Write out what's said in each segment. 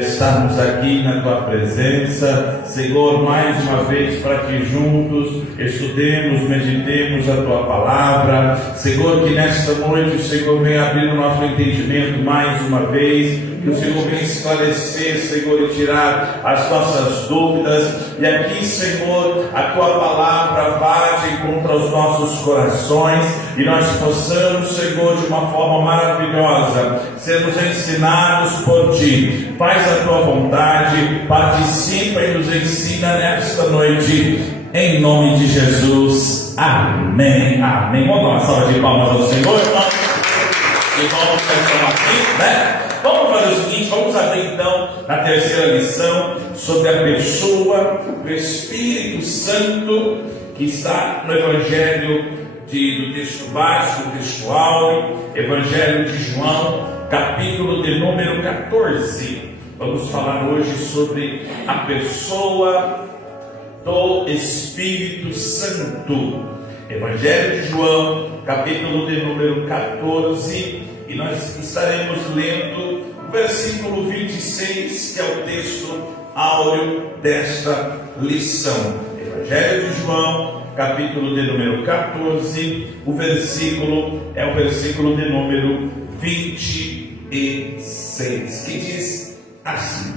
Estamos aqui na Tua presença, Senhor, mais uma vez para que juntos estudemos, meditemos a Tua palavra. Senhor, que nesta noite o Senhor venha abrir o nosso entendimento mais uma vez, que o Senhor venha esclarecer, Senhor, e tirar as nossas dúvidas. E aqui, Senhor, a Tua palavra vá de encontro aos nossos corações e nós possamos, Senhor, de uma forma maravilhosa, sermos ensinados por Ti. Faz a Tua vontade, participa e nos ensina nesta noite, em nome de Jesus. Amém, amém. Vamos dar uma salva de palmas ao Senhor, irmãos. E vamos pensar aqui, né? Vamos fazer o seguinte, vamos abrir então na terceira lição sobre a pessoa do Espírito Santo, que está no Evangelho do texto básico, textual, Evangelho de João, capítulo de número 14. Vamos falar hoje sobre a pessoa do Espírito Santo. Evangelho de João, capítulo de número 14, e nós estaremos lendo o versículo 26, que é o texto áureo desta lição. Evangelho de João, capítulo de número 14, o versículo é o versículo de número 26, que diz assim: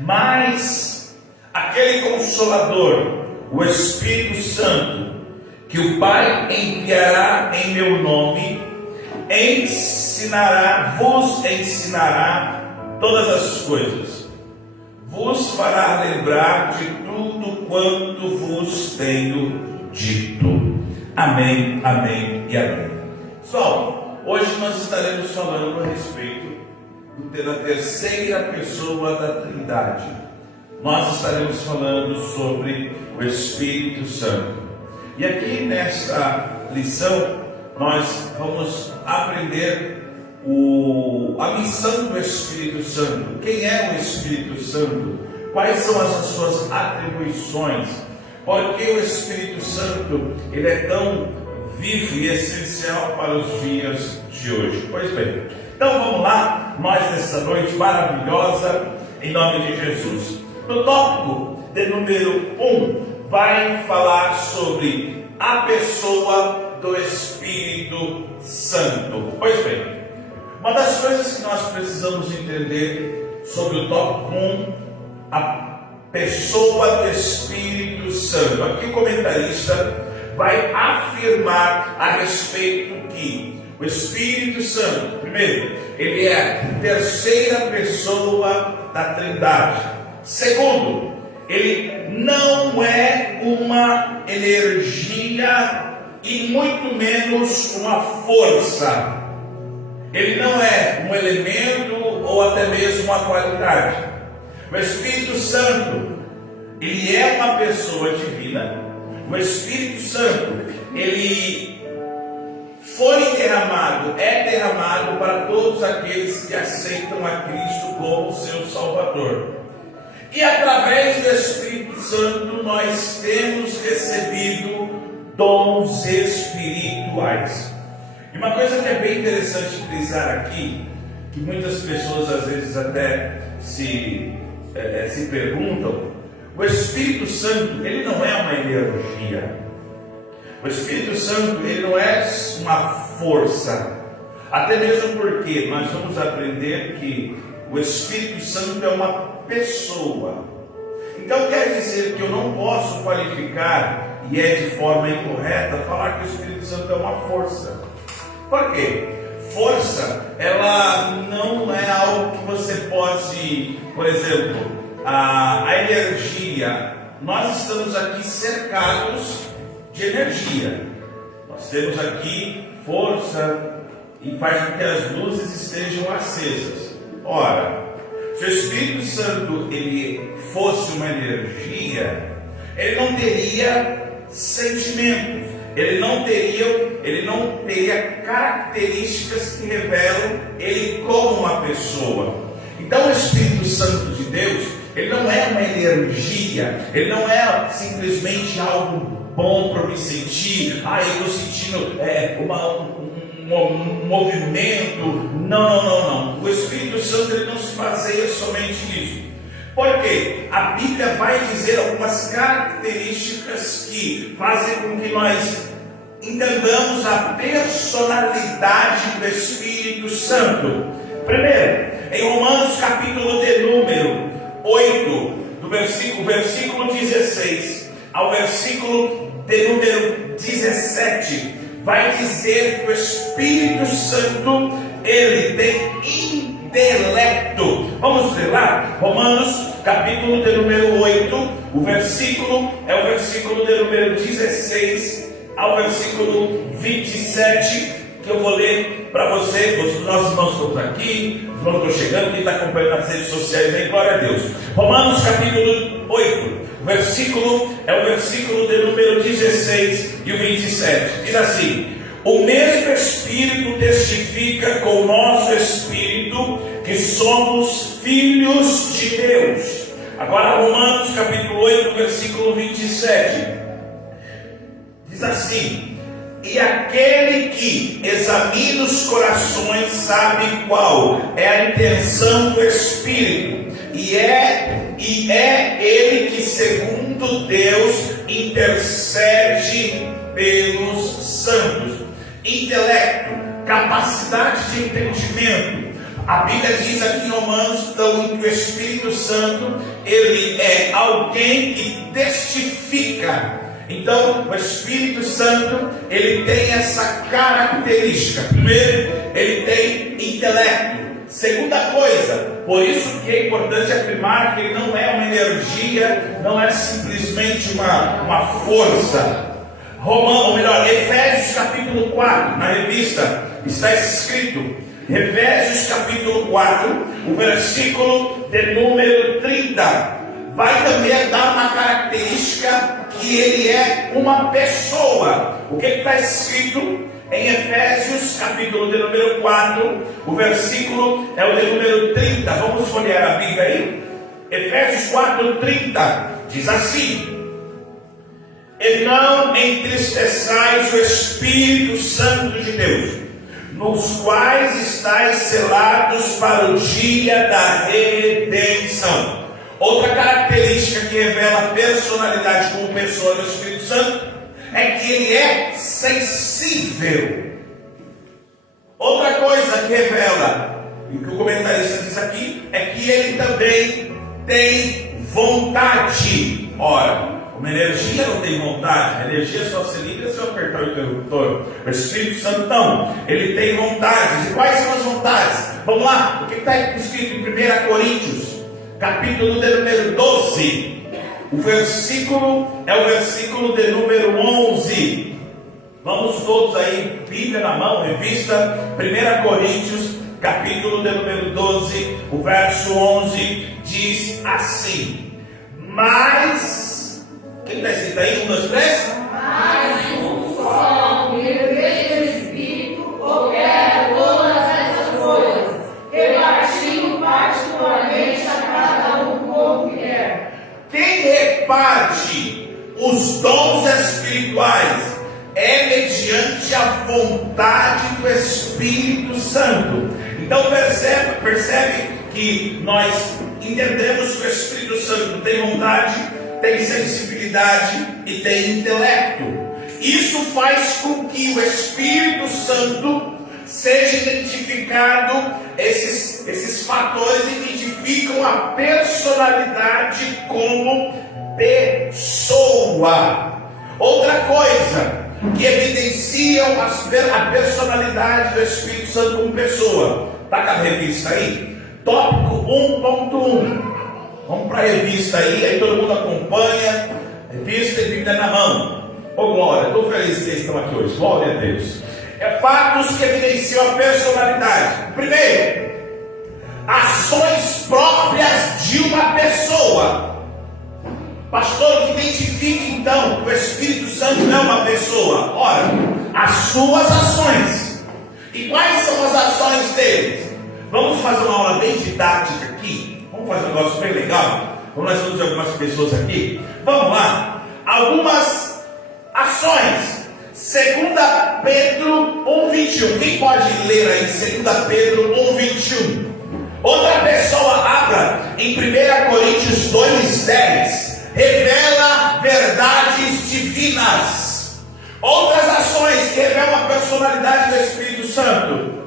mas aquele Consolador, o Espírito Santo, que o Pai enviará em meu nome, vos ensinará todas as coisas, vos fará lembrar de tudo quanto vos tenho dito. Amém, amém e amém. Pessoal, hoje nós estaremos falando a respeito da terceira pessoa da Trindade. Nós estaremos falando sobre o Espírito Santo. E aqui nesta lição nós vamos aprender a missão do Espírito Santo. Quem é o Espírito Santo? Quais são as suas atribuições? Por que o Espírito Santo ele é tão vivo e essencial para os dias de hoje? Pois bem, então vamos lá, nós nessa noite maravilhosa, em nome de Jesus. No tópico de número 1, vai falar sobre a pessoa do Espírito Santo. Pois bem, uma das coisas que nós precisamos entender sobre o tópico 1, a pessoa do Espírito Santo. Aqui o comentarista vai afirmar a respeito que o Espírito Santo, primeiro, ele é a terceira pessoa da Trindade. Segundo, ele não é uma energia e muito menos uma força. Ele não é um elemento ou até mesmo uma qualidade. O Espírito Santo, ele é uma pessoa divina. O Espírito Santo, ele é derramado para todos aqueles que aceitam a Cristo como seu Salvador. E através do Espírito Santo nós temos recebido dons espirituais. E uma coisa que é bem interessante frisar aqui, que muitas pessoas às vezes até se perguntam, o Espírito Santo ele não é uma energia. O Espírito Santo ele não é uma força. Até mesmo porque nós vamos aprender que o Espírito Santo é uma pessoa. Então quer dizer que eu não posso qualificar, e é de forma incorreta, falar que o Espírito Santo é uma força. Por quê? Força, ela não é algo que você pode, por exemplo, a energia. Nós estamos aqui cercados de energia. Nós temos aqui força e faz com que as luzes estejam acesas. Ora, se o Espírito Santo ele fosse uma energia, ele não teria sentimentos, ele não teria características que revelam ele como uma pessoa. Então o Espírito Santo de Deus, ele não é uma energia, ele não é simplesmente algo bom para me sentir. Eu estou sentindo movimento. Não. O Espírito Santo ele não se baseia somente nisso. Por quê? A Bíblia vai dizer algumas características que fazem com que nós entendamos a personalidade do Espírito Santo. Primeiro, em Romanos capítulo de número 8, do versículo 16 ao versículo de número 17, vai dizer que o Espírito Santo ele tem intelecto. Vamos ler lá? Romanos capítulo de número 8, o versículo é o versículo de número 16 ao versículo 27, que eu vou ler para você. Os nossos irmãos estão aqui, os irmãos estão chegando, quem está acompanhando nas redes sociais aí, glória a Deus. Romanos capítulo 8, o versículo é o versículo de número 16 e o 27, diz assim: o mesmo Espírito testifica com o nosso Espírito que somos filhos de Deus. Agora Romanos capítulo 8, versículo 27, diz assim: e aquele que examina os corações sabe qual é a intenção do Espírito, e é ele que segundo Deus intercede pelos santos. Intelecto, capacidade de entendimento. A Bíblia diz aqui em Romanos então, que o Espírito Santo ele é alguém que testifica. Então, o Espírito Santo, ele tem essa característica. Primeiro, ele tem intelecto. Segunda coisa, por isso que é importante afirmar que ele não é uma energia, não é simplesmente uma força. Efésios capítulo 4, na revista, está escrito, Efésios capítulo 4, o versículo de número 30. Vai também dar uma característica que ele é uma pessoa. O que está escrito em Efésios capítulo de número 4, o versículo é o de número 30. Vamos folhear a Bíblia aí. Efésios 4, 30 diz assim: e não entristeçais o Espírito Santo de Deus, nos quais estáis selados para o dia da redenção. Outra característica que revela a personalidade como pessoa do Espírito Santo é que ele é sensível. Outra coisa que revela, e o que o comentarista diz aqui, é que ele também tem vontade. Ora, uma energia não tem vontade, a energia só se liga se eu apertar o interruptor. O Espírito Santo não, ele tem vontades. E quais são as vontades? Vamos lá, o que está escrito em 1 Coríntios capítulo de número 12, o versículo é o versículo de número 11. Vamos todos aí, Bíblia na mão, revista 1 Coríntios capítulo de número 12, o verso 11 diz assim: mas, quem está escrito aí? 1, 2, 3? Mas um só, e o mesmo Espírito opera todas essas coisas, repartindo particularmente a cada um como quer. Quem reparte os dons espirituais é mediante a vontade do Espírito Santo. Então percebe que nós entendemos que o Espírito Santo tem vontade, tem sensibilidade e tem intelecto. Isso faz com que o Espírito Santo seja identificado, esses fatores identificam a personalidade como pessoa. Outra coisa que evidenciam a personalidade do Espírito Santo como pessoa, está com a revista aí? Tópico 1.1. Vamos para a revista aí todo mundo acompanha, revista e Bíblia na mão. Ô glória, estou feliz que vocês estão aqui hoje, glória a Deus. Fatos que evidenciam a personalidade. Primeiro, ações próprias de uma pessoa. Pastor, que identifique então que o Espírito Santo não é uma pessoa. Ora, as suas ações. E quais são as ações deles? Vamos fazer uma aula bem didática aqui. Vamos fazer um negócio bem legal. Nós vamos ver algumas pessoas aqui. Vamos lá. Algumas ações 2 Pedro 1,21. Quem pode ler aí 2 Pedro 1,21? Outra pessoa abra em 1 Coríntios 2,10. Revela verdades divinas. Outras ações que revelam a personalidade do Espírito Santo.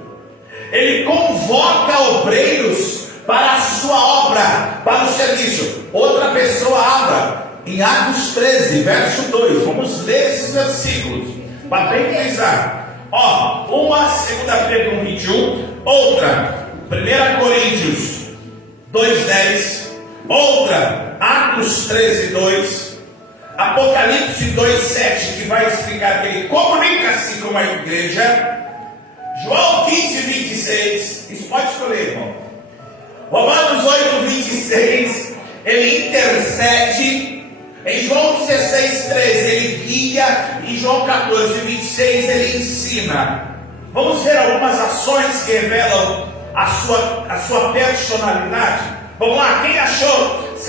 Ele convoca obreiros para a sua obra, para o serviço. Outra pessoa abra em Atos 13, verso 2. Vamos ler esses versículos para bem frisar. Uma 2 Pedro 1,21. Outra 1 Coríntios 2,10. Outra Atos 13,2. Apocalipse 2,7, que vai explicar que ele comunica-se com a igreja. João 15,26. Isso pode escolher, irmão. Romanos 8,26. Ele intercede. Em João 16,13 ele guia. Em João 14,26 ele ensina. Vamos ver algumas ações que revelam a sua personalidade. Vamos lá, quem achou 2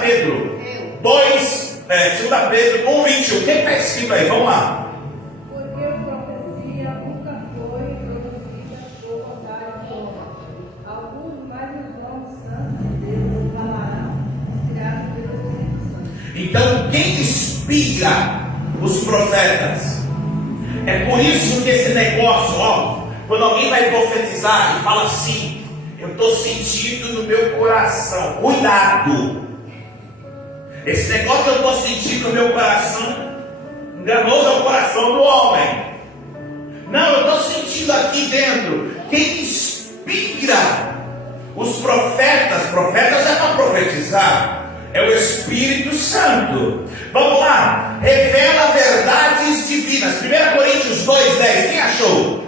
Pedro 2, 2 Pedro 1,21? O que está escrito aí? Vamos lá. Porque a profecia nunca foi produzida por vontade de homem. Alguns mais os homens santos de Deus falarão, inspirados pelo Espírito Santo. Então, quem inspira os profetas? É por isso que esse negócio, quando alguém vai profetizar e fala assim, eu estou sentindo no meu coração, cuidado. Esse negócio que eu estou sentindo no meu coração, enganoso é o coração do homem. Não, eu estou sentindo aqui dentro. Quem inspira os profetas é para profetizar, é o Espírito Santo. Vamos lá, revela verdades divinas. 1 Coríntios 2,10, quem achou?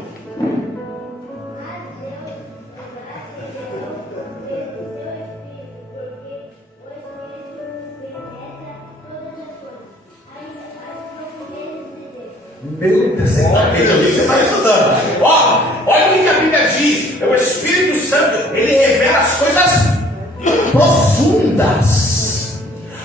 Meu Deus, você está estudando. Olha o que a Bíblia diz. É o Espírito Santo, ele revela as coisas profundas.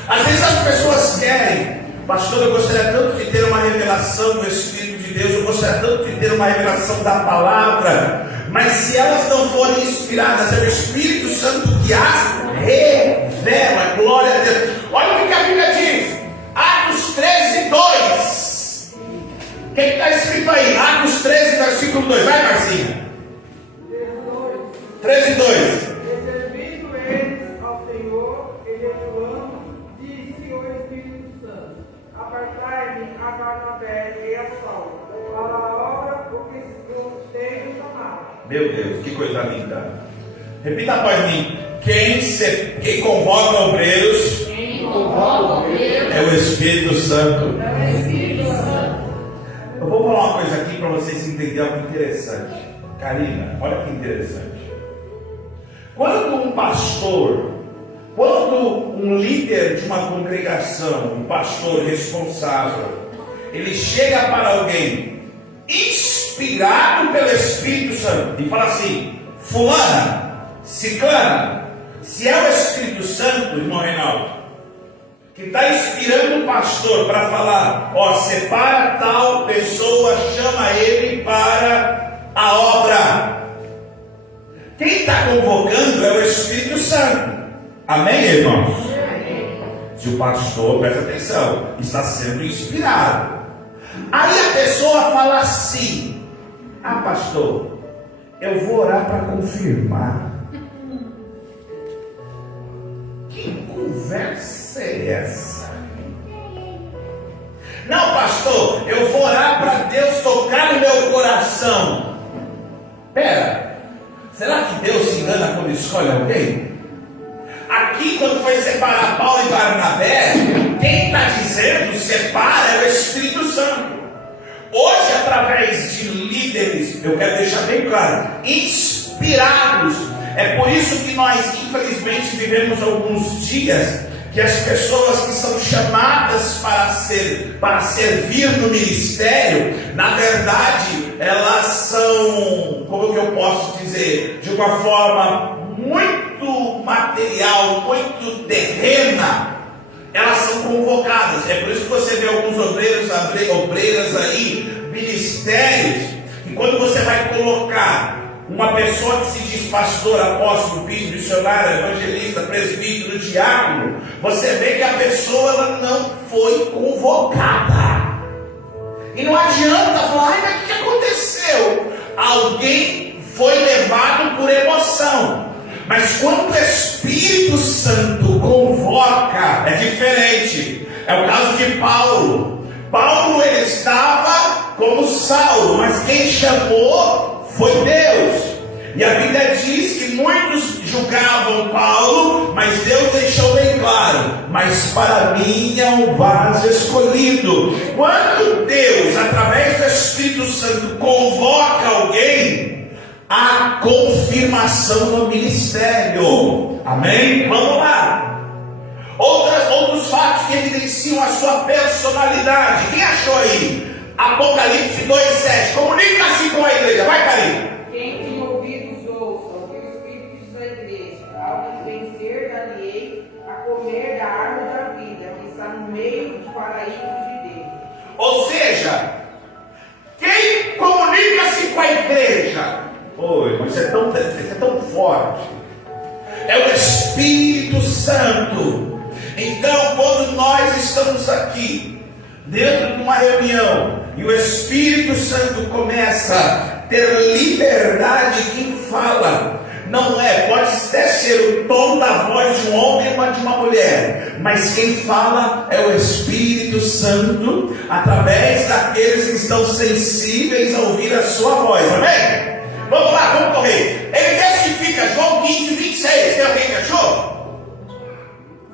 Às vezes as pessoas querem, pastor, eu gostaria tanto de ter uma revelação do Espírito de Deus, eu gostaria tanto de ter uma revelação da palavra, mas se elas não forem inspiradas, é o Espírito Santo que as revela. Glória a Deus. Olha o que a Bíblia diz. Atos 13:2. O que está escrito aí? Atos 13, versículo 2. Vai, Marcinha. 13:2. Servindo eles ao Senhor e jejuando, disse o Espírito Santo: apartai-me a Barnabé e a Saulo para a obra por que os tenho chamado. Meu Deus, que coisa linda. Repita após mim. Quem convoca obreiros é o Espírito Santo. Eu vou falar uma coisa aqui para vocês entenderem algo interessante. Karina, olha que interessante. Quando um pastor, quando um líder de uma congregação, um pastor responsável, ele chega para alguém inspirado pelo Espírito Santo e fala assim: fulana, ciclana, se é o Espírito Santo, irmão Reinaldo, que está inspirando o pastor para falar, separa tal pessoa, chama ele para a obra. Quem está convocando é o Espírito Santo. Amém, irmãos? Amém. Se o pastor, presta atenção, está sendo inspirado. Aí a pessoa fala assim: pastor, eu vou orar para confirmar. Que conversa é essa? Não, pastor, eu vou orar para Deus tocar no meu coração. Pera, será que Deus se engana quando escolhe alguém? Aqui, quando foi separar Paulo e Barnabé, quem está dizendo separa é o Espírito Santo. Hoje, através de líderes, eu quero deixar bem claro, inspirados. É por isso que nós, infelizmente, vivemos alguns dias que as pessoas que são chamadas para servir no ministério, na verdade, elas são, como que eu posso dizer, de uma forma muito material, muito terrena, elas são convocadas. É por isso que você vê alguns obreiros, obreiras aí, ministérios, e quando você vai colocar uma pessoa que se diz pastor, apóstolo, bispo, missionário, evangelista, presbítero, diácono, você vê que a pessoa ela não foi convocada. E não adianta falar, ai, mas o que aconteceu? Alguém foi levado por emoção. Mas quando o Espírito Santo convoca, é diferente. É o caso de Paulo. Paulo ele estava como Saulo, mas quem chamou foi Deus. E a Bíblia diz que muitos julgavam Paulo, mas Deus deixou bem claro: mas para mim é um vaso escolhido. Quando Deus, através do Espírito Santo, convoca alguém, há confirmação no ministério. Amém? Vamos lá. Outros fatos que evidenciam a sua personalidade. Quem achou aí? Apocalipse 2,7. Comunica-se com a igreja. Vai, Karina. Quem tem ouvidos ouça o que o Espírito diz à igreja. Ao que vencer, dar-lhe-ei a comer da árvore da vida, que está no meio do paraíso de Deus. Ou seja, quem comunica-se com a igreja? Oi, mas isso é tão forte. É o Espírito Santo. Então, quando nós estamos aqui, dentro de uma reunião, e o Espírito Santo começa a ter liberdade, quem fala, não é, pode até ser o tom da voz de um homem ou de uma mulher, mas quem fala é o Espírito Santo, através daqueles que estão sensíveis a ouvir a sua voz, amém? Vamos lá, vamos correr. Ele testifica, João 15:26. Tem alguém que achou?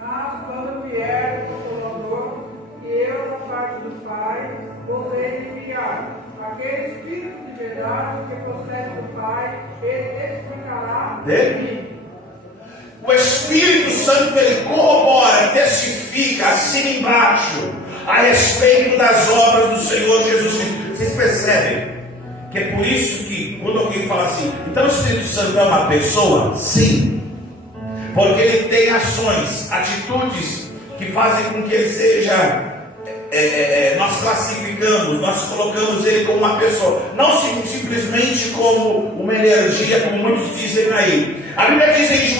Mas quando vier o Consolador, que eu, da parte do Pai, vou enviar aquele Espírito de verdade que procede do Pai, ele testificará Dele. O Espírito Santo ele corrobora, testifica, assina embaixo a respeito das obras do Senhor Jesus Cristo. Vocês percebem? Que é por isso que quando alguém fala assim, então o Espírito Santo é uma pessoa? Sim, porque ele tem ações, atitudes que fazem com que ele seja, nós classificamos, nós colocamos ele como uma pessoa, não simplesmente como uma energia, como muitos dizem aí. A Bíblia diz em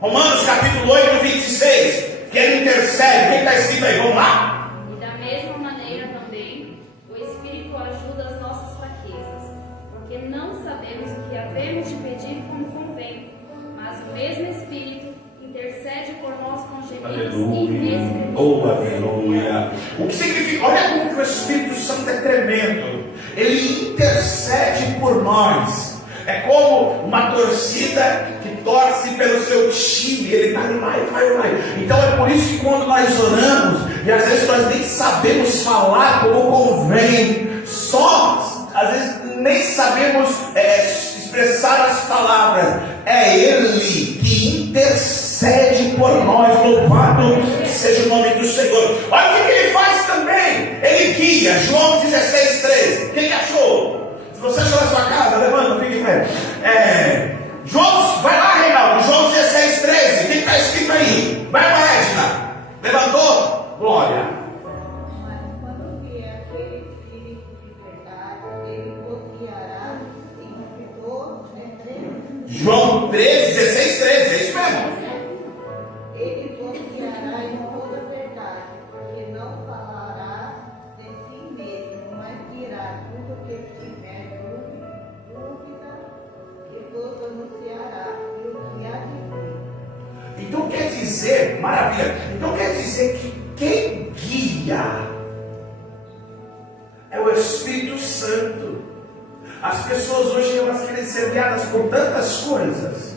Romanos capítulo 8, 26, que ele intercede. O que está escrito aí? Vamos lá. E da mesma maneira também, o Espírito ajuda as nossas fraquezas, porque não sabemos o que havemos de pedir como convém, mas o mesmo Espírito intercede por nós com gemidos inexprimíveis. Oh, aleluia. O que significa? Olha como que o Espírito Santo é tremendo. Ele intercede por nós. É como uma torcida que torce pelo seu time. Ele está vai. Então é por isso que quando nós oramos, e às vezes nós nem sabemos falar como convém, só às vezes nem sabemos expressar as palavras, é Ele que intercede por nós. Louvado seja o nome do Senhor. Olha o que ele faz também. Ele guia. João 16:13. Quem achou? Se você achou na sua casa, levanta, fique em pé. João, vai lá, Reinaldo. João 16:13. O que está escrito aí? Vai lá, Edna. Levantou? Glória. Mas quando vier aquele Espírito de verdade, ele vos guiará em todo João 16:13. É isso mesmo. Ele vos guiará em toda a verdade, porque não falará de si mesmo, mas dirá tudo o que tiver dúvida, e vos anunciará e o que há de vir. Então quer dizer, maravilha. Então quer dizer que quem guia é o Espírito Santo. As pessoas hoje elas querem ser guiadas por tantas coisas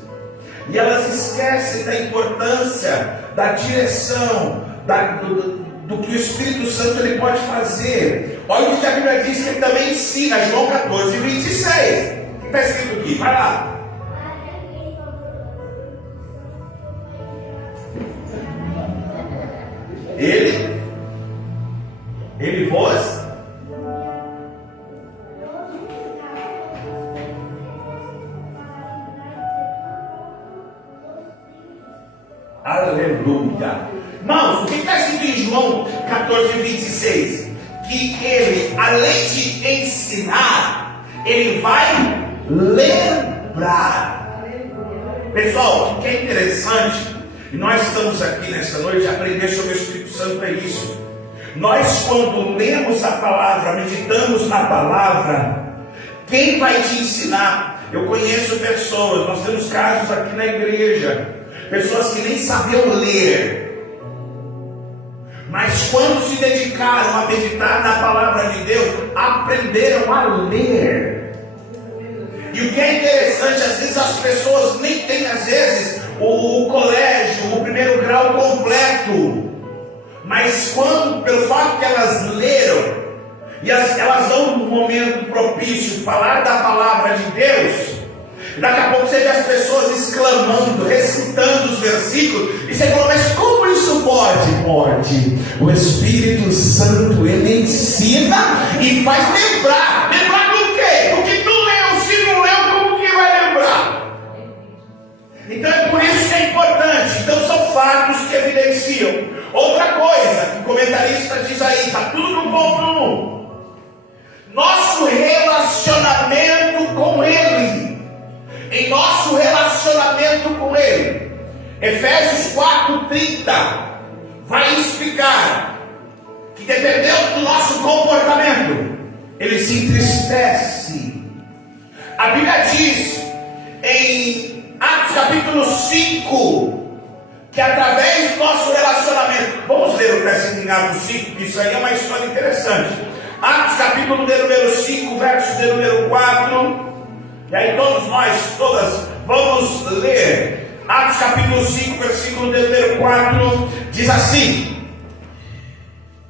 e elas esquecem da importância, da direção, do que o Espírito Santo ele pode fazer. Olha o que a Bíblia diz que ele também ensina, João 14:26. O que está escrito aqui? Vai lá. Ele vos aleluia. Irmãos, o que está escrito em João 14:26? que ele, além de ensinar, ele vai lembrar. Pessoal, o que é interessante, e nós estamos aqui nesta noite a aprender sobre o Espírito Santo, é isso. Nós, quando lemos a palavra, meditamos na palavra, quem vai te ensinar? Eu conheço pessoas, nós temos casos aqui na igreja, pessoas que nem sabiam ler, mas quando se dedicaram a meditar na palavra de Deus, aprenderam a ler. E o que é interessante, às vezes as pessoas nem têm, às vezes, o colégio, o primeiro grau completo, mas quando, pelo fato que elas leram, e elas vão no momento propício falar da palavra de Deus, daqui a pouco você vê as pessoas exclamando, recitando os versículos, e você fala, mas como isso pode? Pode. O Espírito Santo, ele ensina e faz lembrar. Lembrar do quê? O que tu leu, se não leu, como que vai lembrar? Então é por isso que é importante. Então são fatos que evidenciam. Outra coisa que o comentarista diz aí, está tudo no ponto 1. Nosso relacionamento com Ele. Em nosso relacionamento com Ele. Efésios 4:30 vai explicar que dependendo do nosso comportamento, Ele se entristece. A Bíblia diz em Atos capítulo 5 que através do nosso relacionamento, vamos ler o versículo em Atos 5, porque isso aí é uma história interessante. Atos capítulo de número 5, verso de número 4, e aí todos nós, todas, vamos ler. Atos capítulo 5, versículo de número 4, diz assim: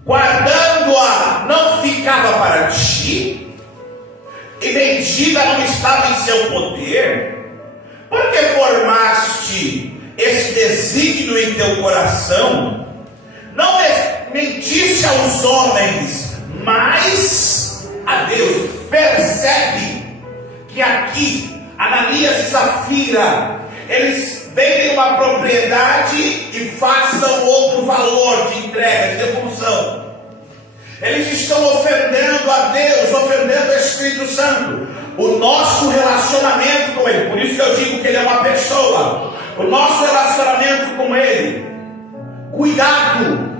guardando-a não ficava para ti, e vendida não estava em seu poder, porque formaste esse desígnio em teu coração, não mentiste aos homens, mas a Deus. Percebe que aqui Ananias e Safira, eles vendem uma propriedade e façam outro valor de entrega, de devolução. Eles estão ofendendo a Deus, ofendendo o Espírito Santo. O nosso relacionamento com Ele, por isso que eu digo que Ele é uma pessoa. O nosso relacionamento com Ele, cuidado.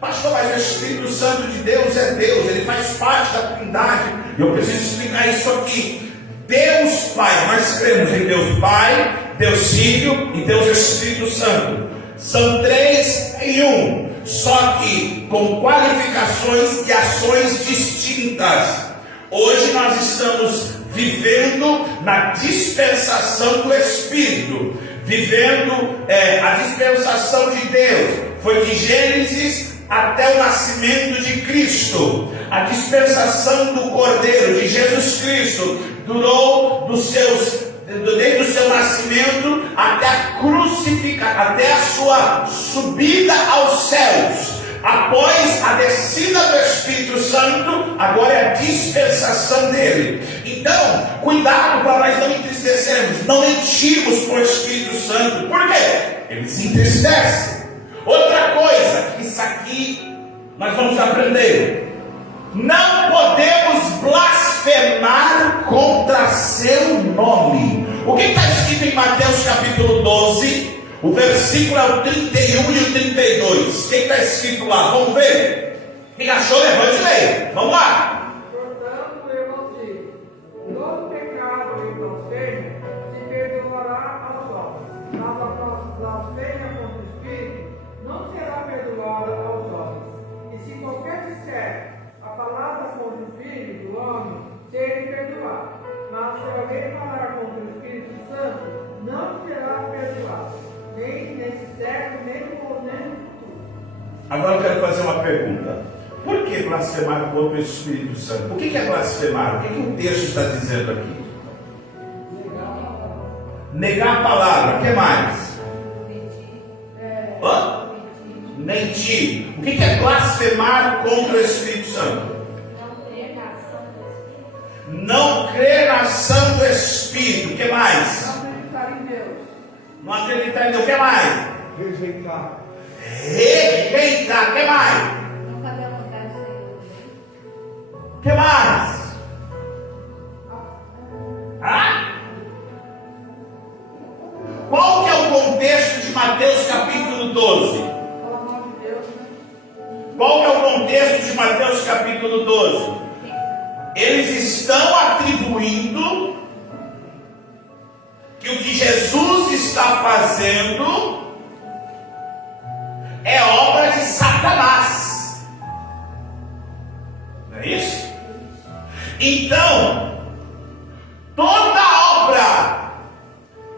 Pastor, mas o Espírito Santo de Deus é Deus, Ele faz parte da Trindade. Eu preciso explicar isso aqui. Deus Pai, nós cremos em Deus Pai, Deus Filho e Deus Espírito Santo. São 3 em 1, só que com qualificações e ações distintas. Hoje nós estamos vivendo na dispensação do Espírito, vivendo a dispensação de Deus. Foi de Gênesis até o nascimento de Cristo. A dispensação do Cordeiro, de Jesus Cristo, durou desde o seu nascimento até a crucificação, até a sua subida aos céus. Após a descida do Espírito Santo, agora é a dispensação dele. Então, cuidado para nós não entristecermos, não mentirmos com o Espírito Santo. Por quê? Ele se entristece. Outra coisa, isso aqui nós vamos aprender. Não podemos blasfemar contra seu nome. O que está escrito em Mateus capítulo 12? O versículo é o 31 e o 32. O que está escrito lá? Vamos ver? Quem achou, levante e leia. Vamos lá. Portanto, eu vos digo: todo pecado e blasfêmia se perdoará aos homens, mas a blasfêmia contra o Espírito não será perdoada aos homens. E se qualquer disser a palavra contra o Filho do homem, será perdoado. Mas se alguém falar contra o Espírito Santo, não será perdoado. Nem nesse século, nem no futuro. Agora eu quero fazer uma pergunta. Por que blasfemar contra o Espírito Santo? O que é blasfemar? O que o texto está dizendo aqui? Negar a palavra. O que mais? Mentir. O que é blasfemar contra o Espírito Santo? Não crer na ação do Espírito. O que mais? Não acreditar em Deus. Não acreditar em Deus. O que mais? Rejeitar. Rejeitar. O que mais? Não fazer a vontade do Senhor. O que mais? Qual que é o contexto de Mateus capítulo 12? Qual que é o contexto de Mateus capítulo 12? Eles estão atribuindo que o que Jesus está fazendo é obra de Satanás. Não é isso? Então, toda obra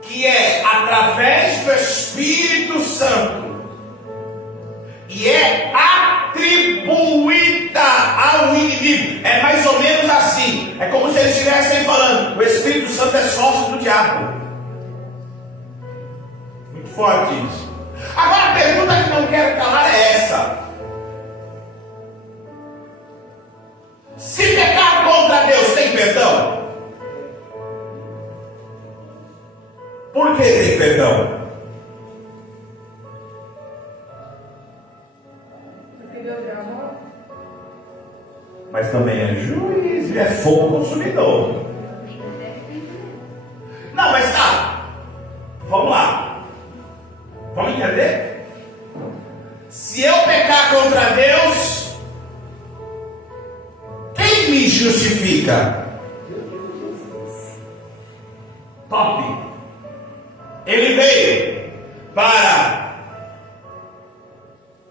que é através do Espírito Santo e é atribuída ao inimigo, é mais ou menos assim. É como se eles estivessem falando: o Espírito Santo é sócio do diabo. Muito forte isso. Agora a pergunta que não quero calar é essa: se pecar contra Deus, tem perdão? Por que tem perdão? Porque Deus é amor. Mas também é juiz e é fogo consumidor. Não, mas tá. Vamos lá. Vamos entender? Se eu pecar contra Deus, quem me justifica? Top. Ele veio para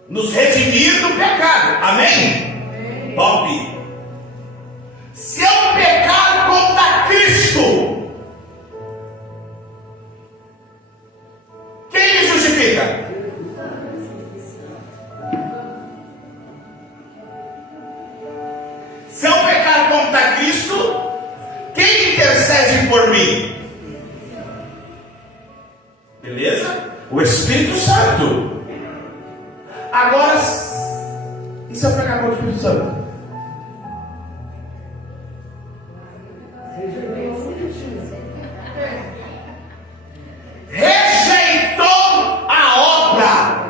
nos redimir do pecado. Amém? Top. Se eu pecar contra Cristo, quem me justifica? Se eu pecar contra Cristo, quem intercede por mim? Beleza? O Espírito Santo. Agora, e se eu pegar contra o Espírito Santo? Rejeitou a obra,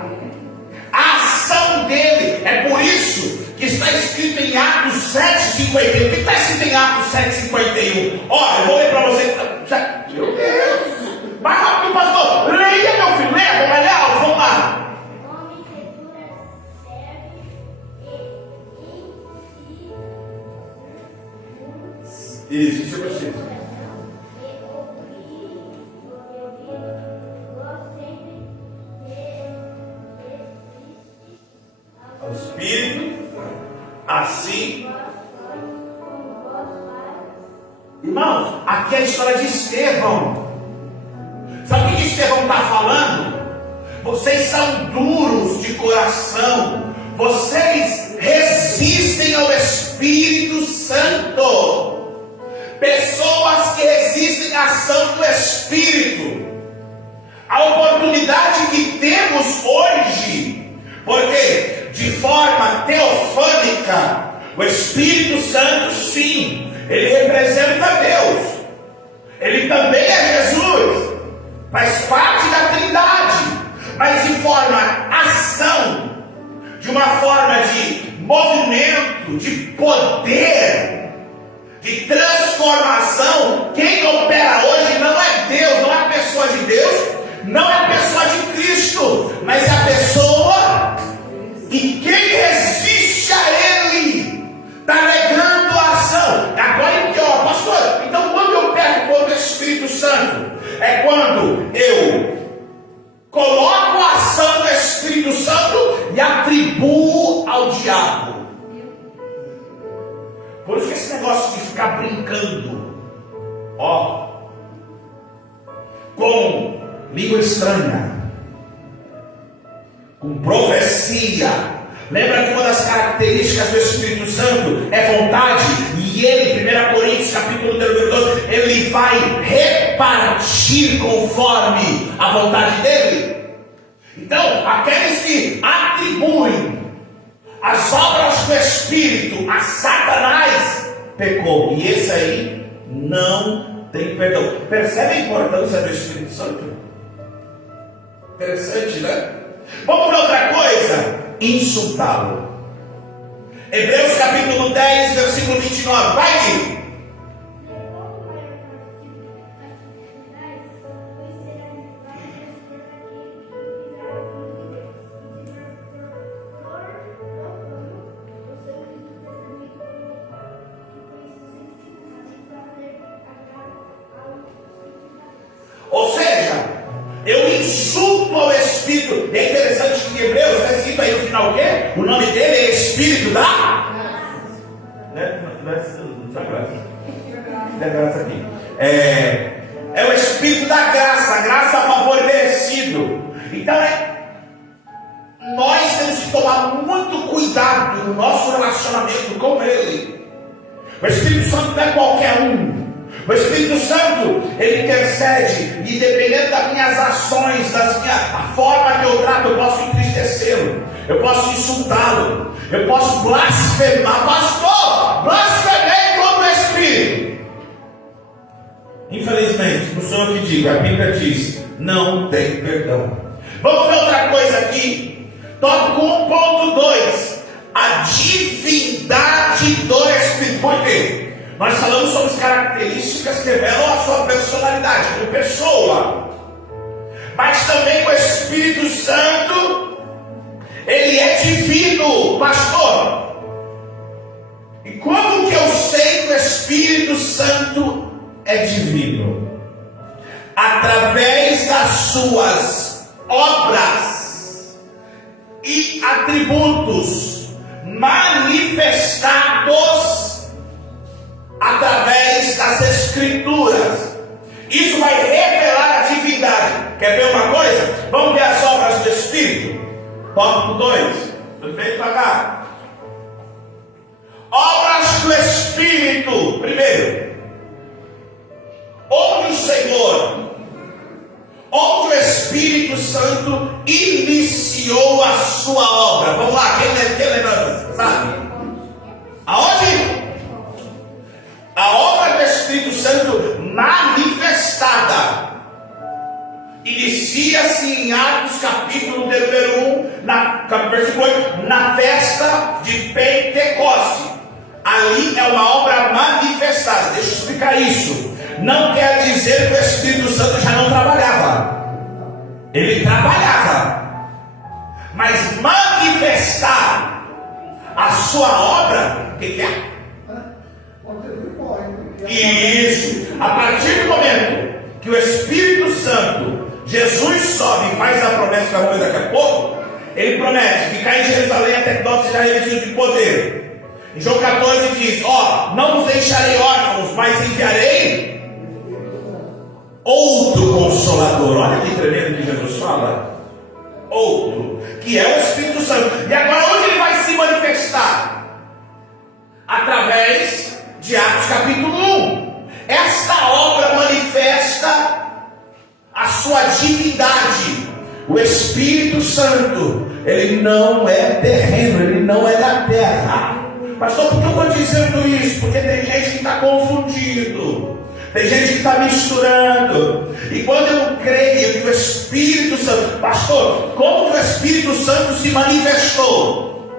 a ação dele. É por isso que está escrito em Atos 7,51. O que está escrito em Atos 7,51? Olha, eu vou ler para você. Meu Deus! Mais rápido, pastor! Leia, meu filho, leia, vamos lá, vamos lá. Isso eu preciso. O Espírito, assim. Irmãos, aqui é a história de Estevão. Sabe o que Estevão está falando? Vocês são duros de coração. Vocês resistem ao Espírito Santo. Pessoas que resistem à ação do Espírito. A oportunidade que temos hoje, porque de forma teofânica, o Espírito Santo, sim, ele representa Deus. Ele também é Jesus. Faz parte da Trindade, mas de forma ação, de uma forma de movimento, de poder, de transformação. Quem opera hoje não é Deus, não é a pessoa de Deus, não é a pessoa de Cristo, mas é a pessoa que quem resiste a Ele está negando a ação. Agora é pior, pastor. Então quando eu pego contra o Espírito Santo, é quando eu coloco a ação do Espírito Santo e atribuo ao diabo. Por isso que esse negócio de ficar brincando, com língua estranha, com profecia. Lembra que uma das características do Espírito Santo é vontade, e ele, 1 Coríntios capítulo 12, ele vai repartir conforme a vontade dele. Então, aqueles que atribuem as obras do Espírito a Satanás, pecou, e esse aí não tem perdão. Percebe a importância do Espírito Santo? Interessante, né? Vamos para outra coisa. Insultá-lo. Hebreus capítulo 10, versículo 29. Vai aí. Ou seja, eu insulto ao Espírito. É interessante que em Hebreus está escrito aí no final o quê? O nome dele é Espírito da graça aqui. É o Espírito da graça, a graça a favor merecido. Então nós temos que tomar muito cuidado no nosso relacionamento com Ele. O Espírito Santo não é qualquer um. O Espírito Santo, ele intercede, e dependendo das minhas ações, a forma que eu trato, eu posso entristecê-lo, eu posso insultá-lo, eu posso blasfemar. Pastor, blasfemei contra o Espírito. Infelizmente, não sou eu que digo, a Bíblia diz, não tem perdão. Vamos ver outra coisa aqui. Tópico 1.2, a divindade do Espírito. Por quê? Nós falamos sobre as características que revelam a sua personalidade como pessoa. Mas também o Espírito Santo, ele é divino, pastor. E como que eu sei que o Espírito Santo é divino? Através das suas obras e atributos manifestados através das Escrituras. Isso vai revelar a divindade. Quer ver uma coisa? Vamos ver as obras do Espírito. Tópico 2. Tudo bem devagar. Obras do Espírito. Primeiro, onde o Espírito Santo iniciou a sua obra. Vamos lá, quem lembra? Sabe? Aonde? A obra do Espírito Santo manifestada inicia-se em Atos capítulo número 1, versículo 8, na festa de Pentecoste. Ali é uma obra manifestada. Deixa eu explicar isso. Não quer dizer que o Espírito Santo já não trabalhava. Ele trabalhava. Mas manifestar a sua obra, o que é? Isso. A partir do momento que o Espírito Santo, Jesus sobe e faz a promessa que vamos ver daqui a pouco, ele promete ficar em Jerusalém até que todos sejam revestidos de poder. Em João 14 diz: não vos deixarei órfãos, mas enviarei outro Consolador. Olha que tremendo que Jesus fala. Outro, que é o Espírito Santo. E agora onde ele vai se manifestar? Através de Atos capítulo 1. Esta obra manifesta a sua divindade. O Espírito Santo, ele não é terreno, ele não é da terra. Pastor, por que eu estou dizendo isso? Porque tem gente que está confundido, tem gente que está misturando. E quando eu creio que o Espírito Santo, pastor, como que o Espírito Santo se manifestou?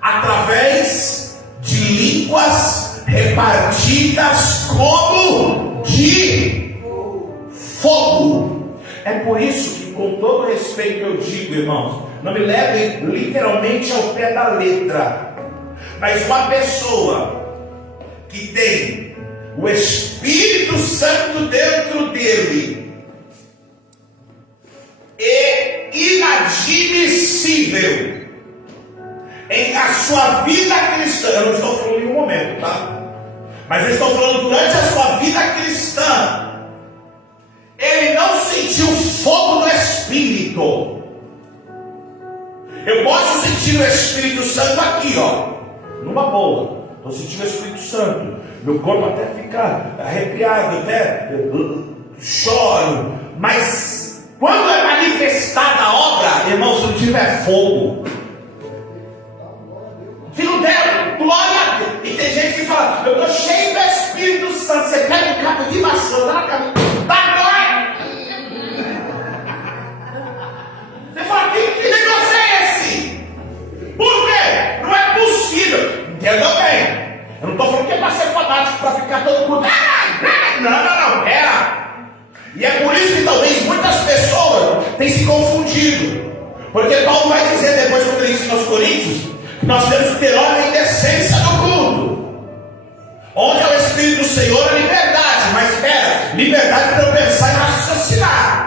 Através de línguas repartidas como de fogo. É por isso que, com todo respeito, eu digo, irmãos, não me levem literalmente ao pé da letra, mas uma pessoa que tem o Espírito Santo dentro dele é inadmissível em a sua vida cristã. Eu não estou falando em um momento, tá? Mas eu estou falando durante a sua vida cristã. Ele não sentiu fogo no Espírito. Eu posso sentir o Espírito Santo aqui, numa boa. Estou sentindo o Espírito Santo. Meu corpo até fica arrepiado, até choro. Mas quando é manifestada a obra, irmão, se não tiver fogo, se não der glória a Deus. E tem gente que fala: eu estou cheio do Espírito Santo. Você pega um cabo de vassoura, dá glória. Você fala: que negócio é esse? Por quê? tem se confundido. Porque Paulo vai dizer depois, quando ele ensina aos Coríntios, que nós temos que ter ordem e decência no culto. Onde é o Espírito do Senhor, é liberdade. Mas espera, liberdade para eu pensar e raciocinar.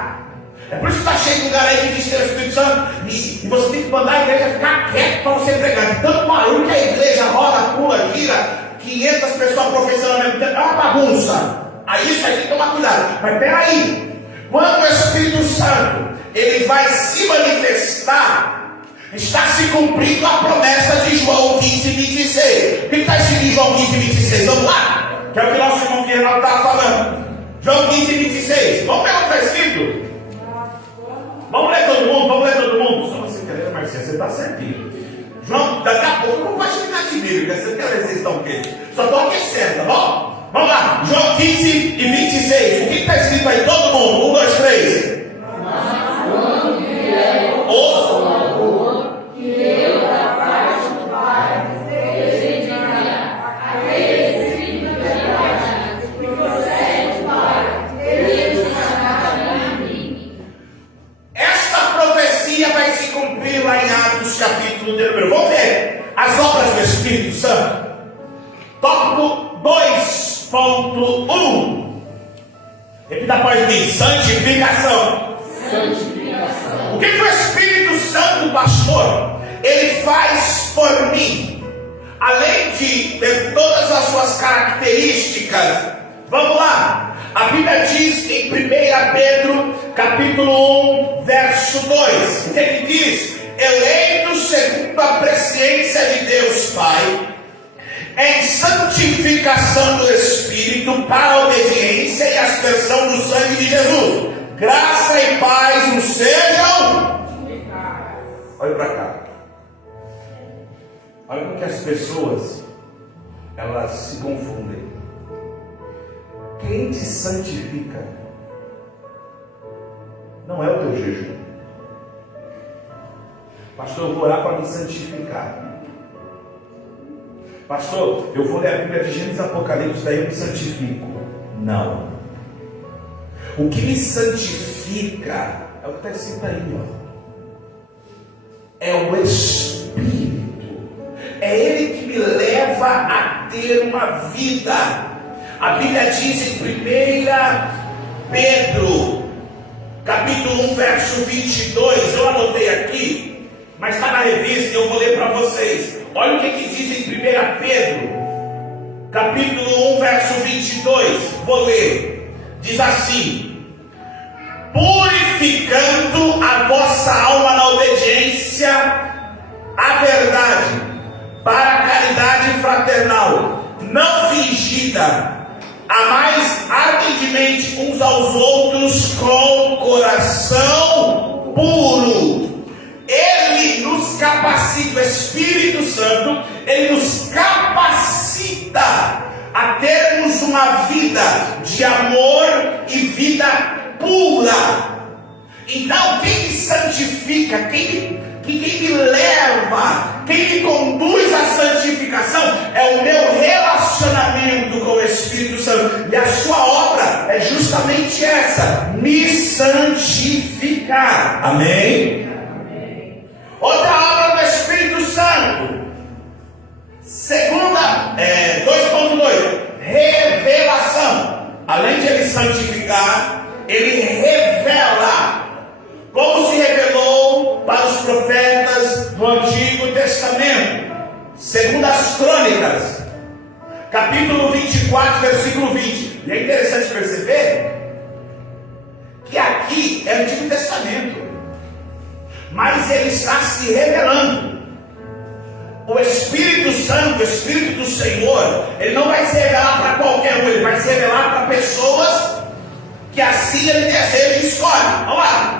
É por isso que está cheio de lugar aí que diz que tem o Espírito Santo. E você tem que mandar a igreja ficar quieta para você pregar. De tanto barulho que a igreja roda, pula, gira, 500 pessoas professando ao mesmo tempo. É uma bagunça. Aí isso aí tem que tomar cuidado. Mas peraí, quando o Espírito Santo ele vai se manifestar, está se cumprindo a promessa de João 15, 26. O que está escrito em João 15, 26? Vamos lá? Que é o que nosso irmão Guilherme estava falando. João 15, 26. Vamos ver o que está escrito? Vamos ler todo mundo. Só você querer, Marcinha, você está certinho. João, daqui a pouco eu não vou terminar de Bíblia. Você quer ver vocês estão o quê? Só estou aquecendo, tá bom? Vamos lá, João 15 e 26. O que está escrito aí? Todo mundo. 1, 2, 3. Vai se cumprir lá em Atos capítulo 1. Vamos ver as obras do Espírito Santo. Tópico 2.1. Repita após mim: santificação. O que o Espírito Santo, pastor, ele faz por mim? Além de ter todas as suas características, vamos lá. A Bíblia diz em 1 Pedro, capítulo 1, verso 2. O que ele diz? Eleitos segundo a presciência de Deus Pai, em santificação do Espírito, para a obediência e aspersão do sangue de Jesus. Graça e paz nos sejam. Olha para cá. Olha como que as pessoas, elas se confundem. Quem te santifica não é o teu jejum. Pastor, eu vou orar para me santificar. Pastor, eu vou ler a Bíblia de Gênesis e Apocalipse, daí eu me santifico. Não. O que me santifica é o que está escrito aí, ó. É o Espírito. É Ele que me leva a ter uma vida. A Bíblia diz em 1 Pedro, capítulo 1, verso 22, eu anotei aqui, mas está na revista e eu vou ler para vocês. Olha o que diz em 1 Pedro, capítulo 1, verso 22, vou ler. Diz assim: purificando a vossa alma na obediência à verdade, para a caridade fraternal, não fingida, amais ardentemente uns aos outros com coração puro. Ele nos capacita, o Espírito Santo, ele nos capacita a termos uma vida de amor e vida pura. Então, quem me santifica, quem me leva, quem me conduz à santificação é o meu relacionamento com o Espírito Santo. E a sua obra é justamente essa: me santificar. Amém? Amém. Outra obra do Espírito Santo, segunda, 2.2, revelação. Além de ele santificar, ele revela. Como se revelou para os profetas do Antigo Testamento. Segundo as Crônicas, capítulo 24, versículo 20. E é interessante perceber que aqui é o Antigo Testamento, mas ele está se revelando. O Espírito Santo, o Espírito do Senhor, ele não vai se revelar para qualquer um, ele vai se revelar para pessoas que assim ele deseja e escolhe. Vamos lá.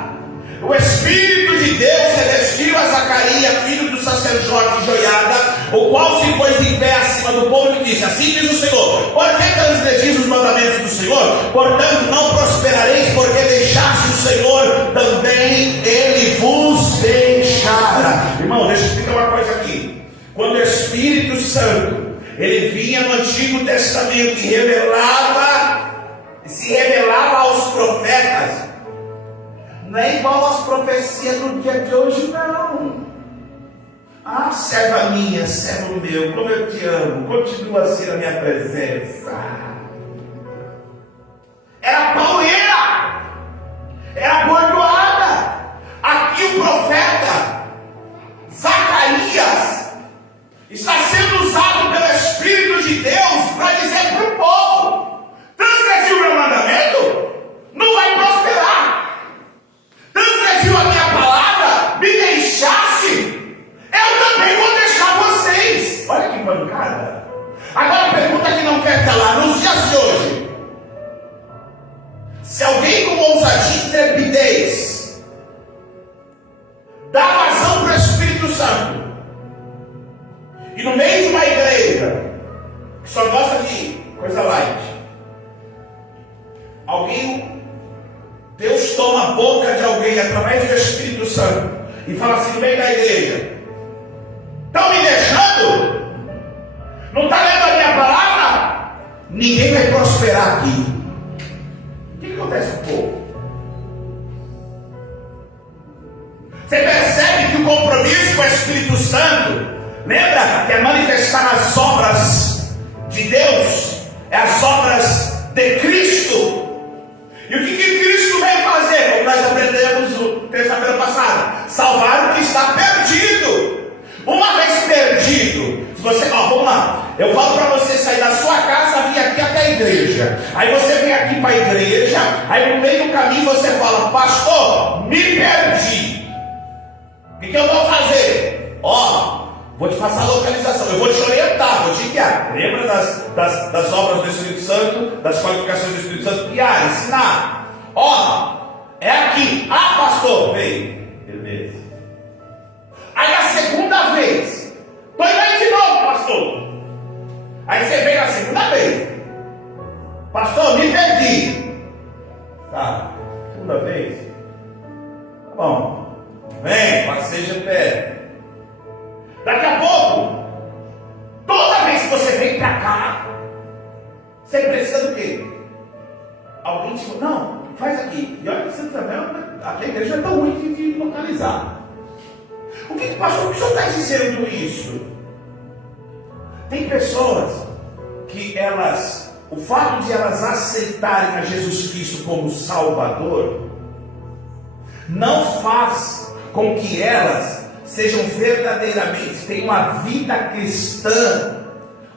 O Espírito de Deus revestiu a Zacarias, filho do sacerdote Joiada, o qual se pôs em pé acima do povo e disse: assim diz o Senhor, por que transgredis os mandamentos do Senhor? Portanto não prosperareis, porque deixaste o Senhor, também Ele vos deixará. Irmão, deixa eu explicar uma coisa aqui. Quando o Espírito Santo, ele vinha no Antigo Testamento e se revelava aos profetas, Não é igual às profecias do dia de hoje, não. Ah, serva minha, servo meu, como eu te amo, continua assim na minha presença. Era pauleira, era bordoada. Aqui o profeta Zacarias está sendo usado pelo Espírito de Deus para dizer para o povo: transgrediu o meu mandamento, não vai prosperar. Transgrediu a minha palavra, me deixasse, eu também vou deixar vocês. Olha que pancada. Agora a pergunta que não quer calar: nos dias de hoje, se alguém com ousadia e intrepidez dá vazão para o Espírito Santo, e no meio de uma igreja que só gosta de coisa light, Deus toma a boca de alguém através do Espírito Santo e fala assim no meio da igreja: estão me deixando? Não está lendo a minha palavra? Ninguém vai prosperar aqui. O que acontece com o povo? Você percebe que o compromisso com o Espírito Santo, lembra que é manifestar as obras de Deus, é as obras de Cristo. E o que Cristo veio fazer? Como nós aprendemos terça-feira passada: salvar o que está perdido. Uma vez perdido, se você, vamos lá, eu falo para você sair da sua casa, vir aqui até a igreja. Aí você vem aqui para a igreja, aí no meio do caminho você fala: pastor, me perdi. O que eu vou fazer? Vou te passar a localização, eu vou te orientar, vou te guiar. Lembra das obras do Espírito Santo, das qualificações do Espírito Santo? Guiar, ensinar. É aqui. Pastor, veio. Beleza. Aí a segunda vez, estou indo aí de novo, pastor. Aí você veio a segunda vez: pastor, me perdi. Tá, segunda vez. Tá bom. Vem, passeja o pé. Daqui a pouco, toda vez que você vem para cá, você precisa do quê? Alguém te fala: não, faz aqui. E olha que você também, a igreja é tão ruim de localizar. O que pastor, o que o senhor está dizendo isso? Tem pessoas que o fato de elas aceitarem a Jesus Cristo como Salvador, não faz com que elas sejam verdadeiramente, tenham uma vida cristã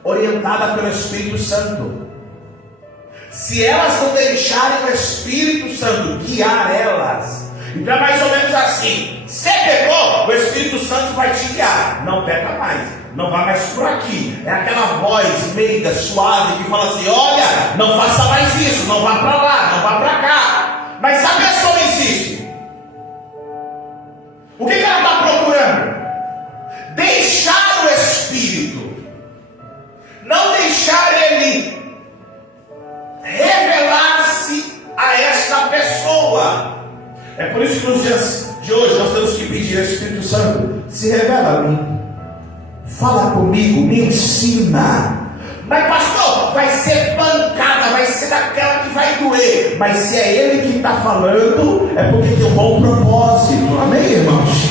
orientada pelo Espírito Santo. Se elas não deixarem o Espírito Santo guiar elas, então é mais ou menos assim: você pecou, o Espírito Santo vai te guiar. Não peca mais, não vá mais por aqui. É aquela voz meiga, suave, que fala assim: olha, não faça mais isso, não vá para lá, não vá para cá. Mas se a pessoa insiste, o que ela está procurando? Deixar o Espírito, não deixar ele revelar-se a esta pessoa. É por isso que nos dias de hoje nós temos que pedir ao Espírito Santo: se revela a mim, fala comigo, me ensina. Mas pastor, vai ser pancada, vai ser daquela que vai doer. Mas se é Ele que está falando, é porque tem um bom propósito. Amém, irmãos?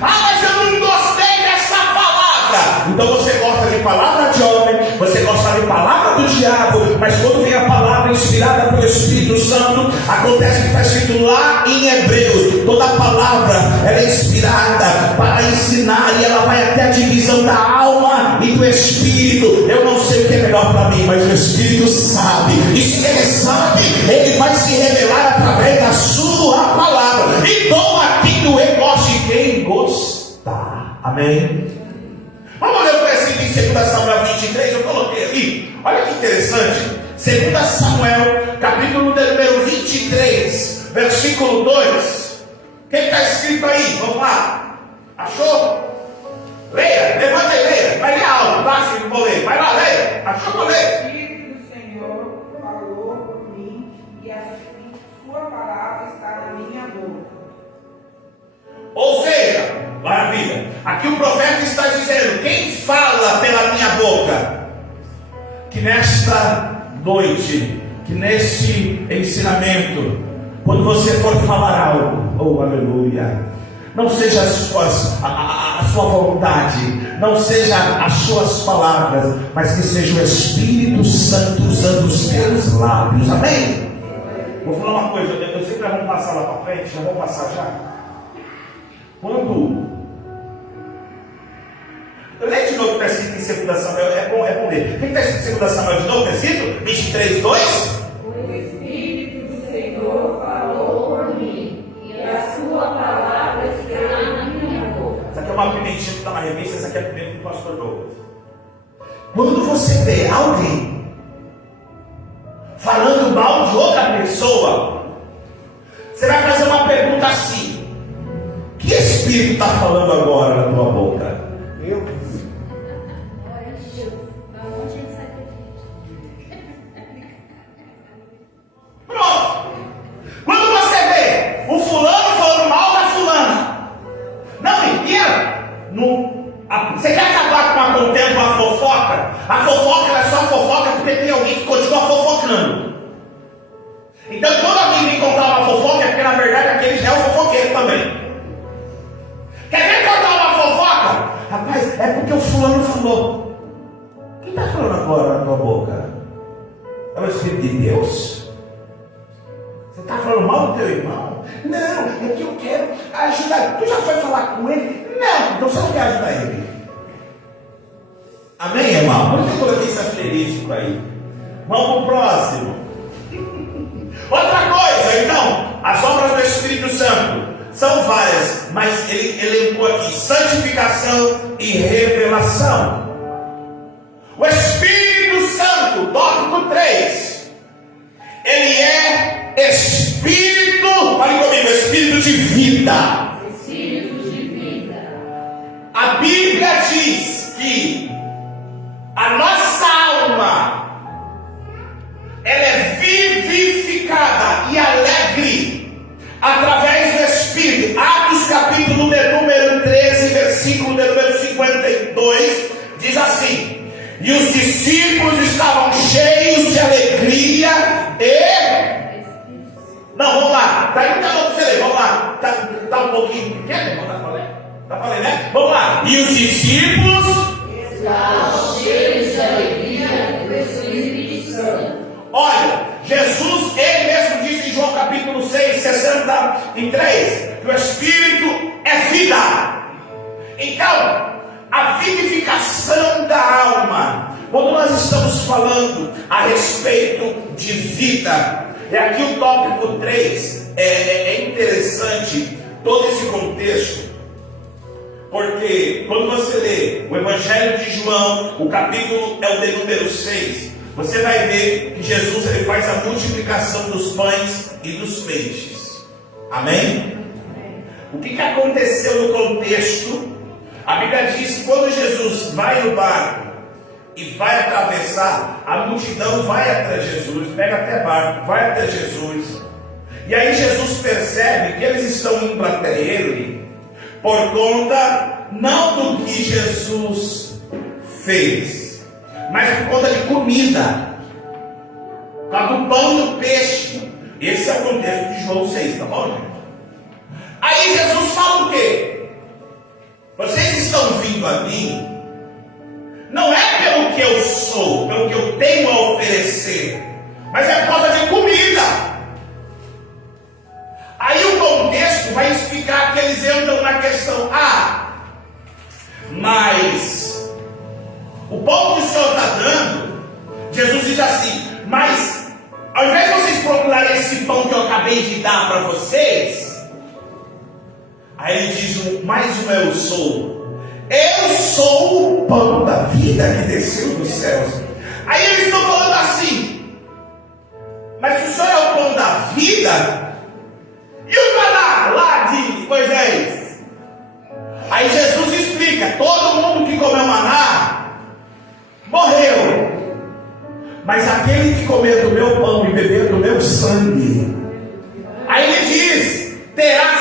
Mas eu não gostei dessa palavra. Então você gosta de palavra de homem, você gosta de palavra do diabo, mas quando vem a palavra inspirada pelo Espírito Santo, acontece que está escrito lá em Hebreus: toda palavra ela é inspirada para ensinar, e ela vai até a divisão da alma e do Espírito. Eu não sei o que é melhor para mim, mas o Espírito sabe, e se Ele sabe, Ele vai se revelar através da sua palavra. E toma quem doer, goste de quem gostar. Amém? Vamos ler o versículo em 2 Samuel 23, eu coloquei ali. Olha que interessante. 2 Samuel, capítulo número 23, versículo 2. O que está escrito aí? Vamos lá. Achou? Leia, levanta e leia. Vai ler alto, tá? Se não vou ler. Vai lá, leia. Achou para ler? O Espírito do Senhor falou por mim, e assim sua palavra está na minha boca. Ou seja, maravilha, aqui o profeta está dizendo: quem fala pela minha boca? Que nesta noite, que neste ensinamento, Quando você for falar algo, oh aleluia, não seja a sua vontade, não seja as suas palavras, mas que seja o Espírito Santo usando os teus lábios, amém? Vou falar uma coisa, eu sei que nós vamos passar lá para frente, já vamos passar já. Quando eu leio de novo o que está escrito em 2 Samuel, é bom ler. O que está escrito em 2 Samuel de novo? Está escrito 23, 2? O Espírito do Senhor falou por mim, e a sua palavra está na minha boca. Essa aqui é uma pimentinha que está na revista, essa aqui é a pimenta do pastor Douglas. Quando você vê alguém falando mal de outra pessoa, você vai fazer uma pergunta assim: que espírito está falando agora na tua boca? Pronto. Quando você vê o fulano falando mal da fulana, não mentira. Você quer acabar com a contento, a fofoca? A fofoca ela é só fofoca porque tem alguém que continua fofocando. Então quando alguém vem contar uma fofoca é porque na verdade aquele já é o fofoqueiro também. Quer ver contar uma fofoca? Rapaz, é porque o fulano falou. Quem está falando agora na tua boca? É o Espírito de Deus? Você está falando mal do teu irmão? Não, é que eu quero ajudar. Tu já foi falar com ele? Não, então você não quer ajudar ele. Amém, irmão? Por que eu coloquei esse asterisco aí? Vamos para o próximo. Outra coisa, então, as obras do Espírito Santo são várias, mas ele elencou aqui santificação e revelação. O Espírito Santo, tópico 3, ele é Espírito, fale comigo, Espírito de vida. Espírito de vida. A Bíblia diz que a nossa alma, ela é vivificada e alegre através do Espírito. Atos capítulo de número 13, versículo de número 52, diz assim: e os discípulos estavam cheios de alegria e... Não, vamos lá, está aí, para você ler, vamos lá, está um pouquinho pequeno, está falando, né? Vamos lá, e os discípulos Estavam cheios de alegria do Espírito Santo. Olha, Jesus, ele mesmo disse em João capítulo 6, 63, que o Espírito é vida. Então, a vivificação da alma, quando nós estamos falando a respeito de vida, e aqui o tópico 3 é interessante, todo esse contexto, porque quando você lê o Evangelho de João, o capítulo é o de número 6, você vai ver que Jesus ele faz a multiplicação dos pães e dos peixes. Amém? O que aconteceu no contexto? A Bíblia diz que quando Jesus vai no barco e vai atravessar, a multidão vai até Jesus, pega até barco, vai até Jesus. E aí Jesus percebe que eles estão indo até ele por conta não do que Jesus fez, mas por conta de comida, por causa do pão e do peixe. Esse é o contexto de João 6, tá bom, gente? Aí Jesus fala o quê? Vocês estão vindo a mim, não é pelo que eu sou, pelo que eu tenho a oferecer, mas é por causa de comida. Aí o contexto vai explicar que eles entram na questão: mas o pão que o Senhor está dando, Jesus diz assim, mas ao invés de vocês procurarem esse pão que eu acabei de dar para vocês, aí ele diz, mais um eu sou o pão da vida que desceu dos céus. Aí eles estão falando assim, mas se o Senhor é o pão da vida, e o maná lá de Moisés? Aí Jesus explica, todo mundo que comeu maná, morreu, mas aquele que comer do meu pão e beber do meu sangue, aí ele diz, terá,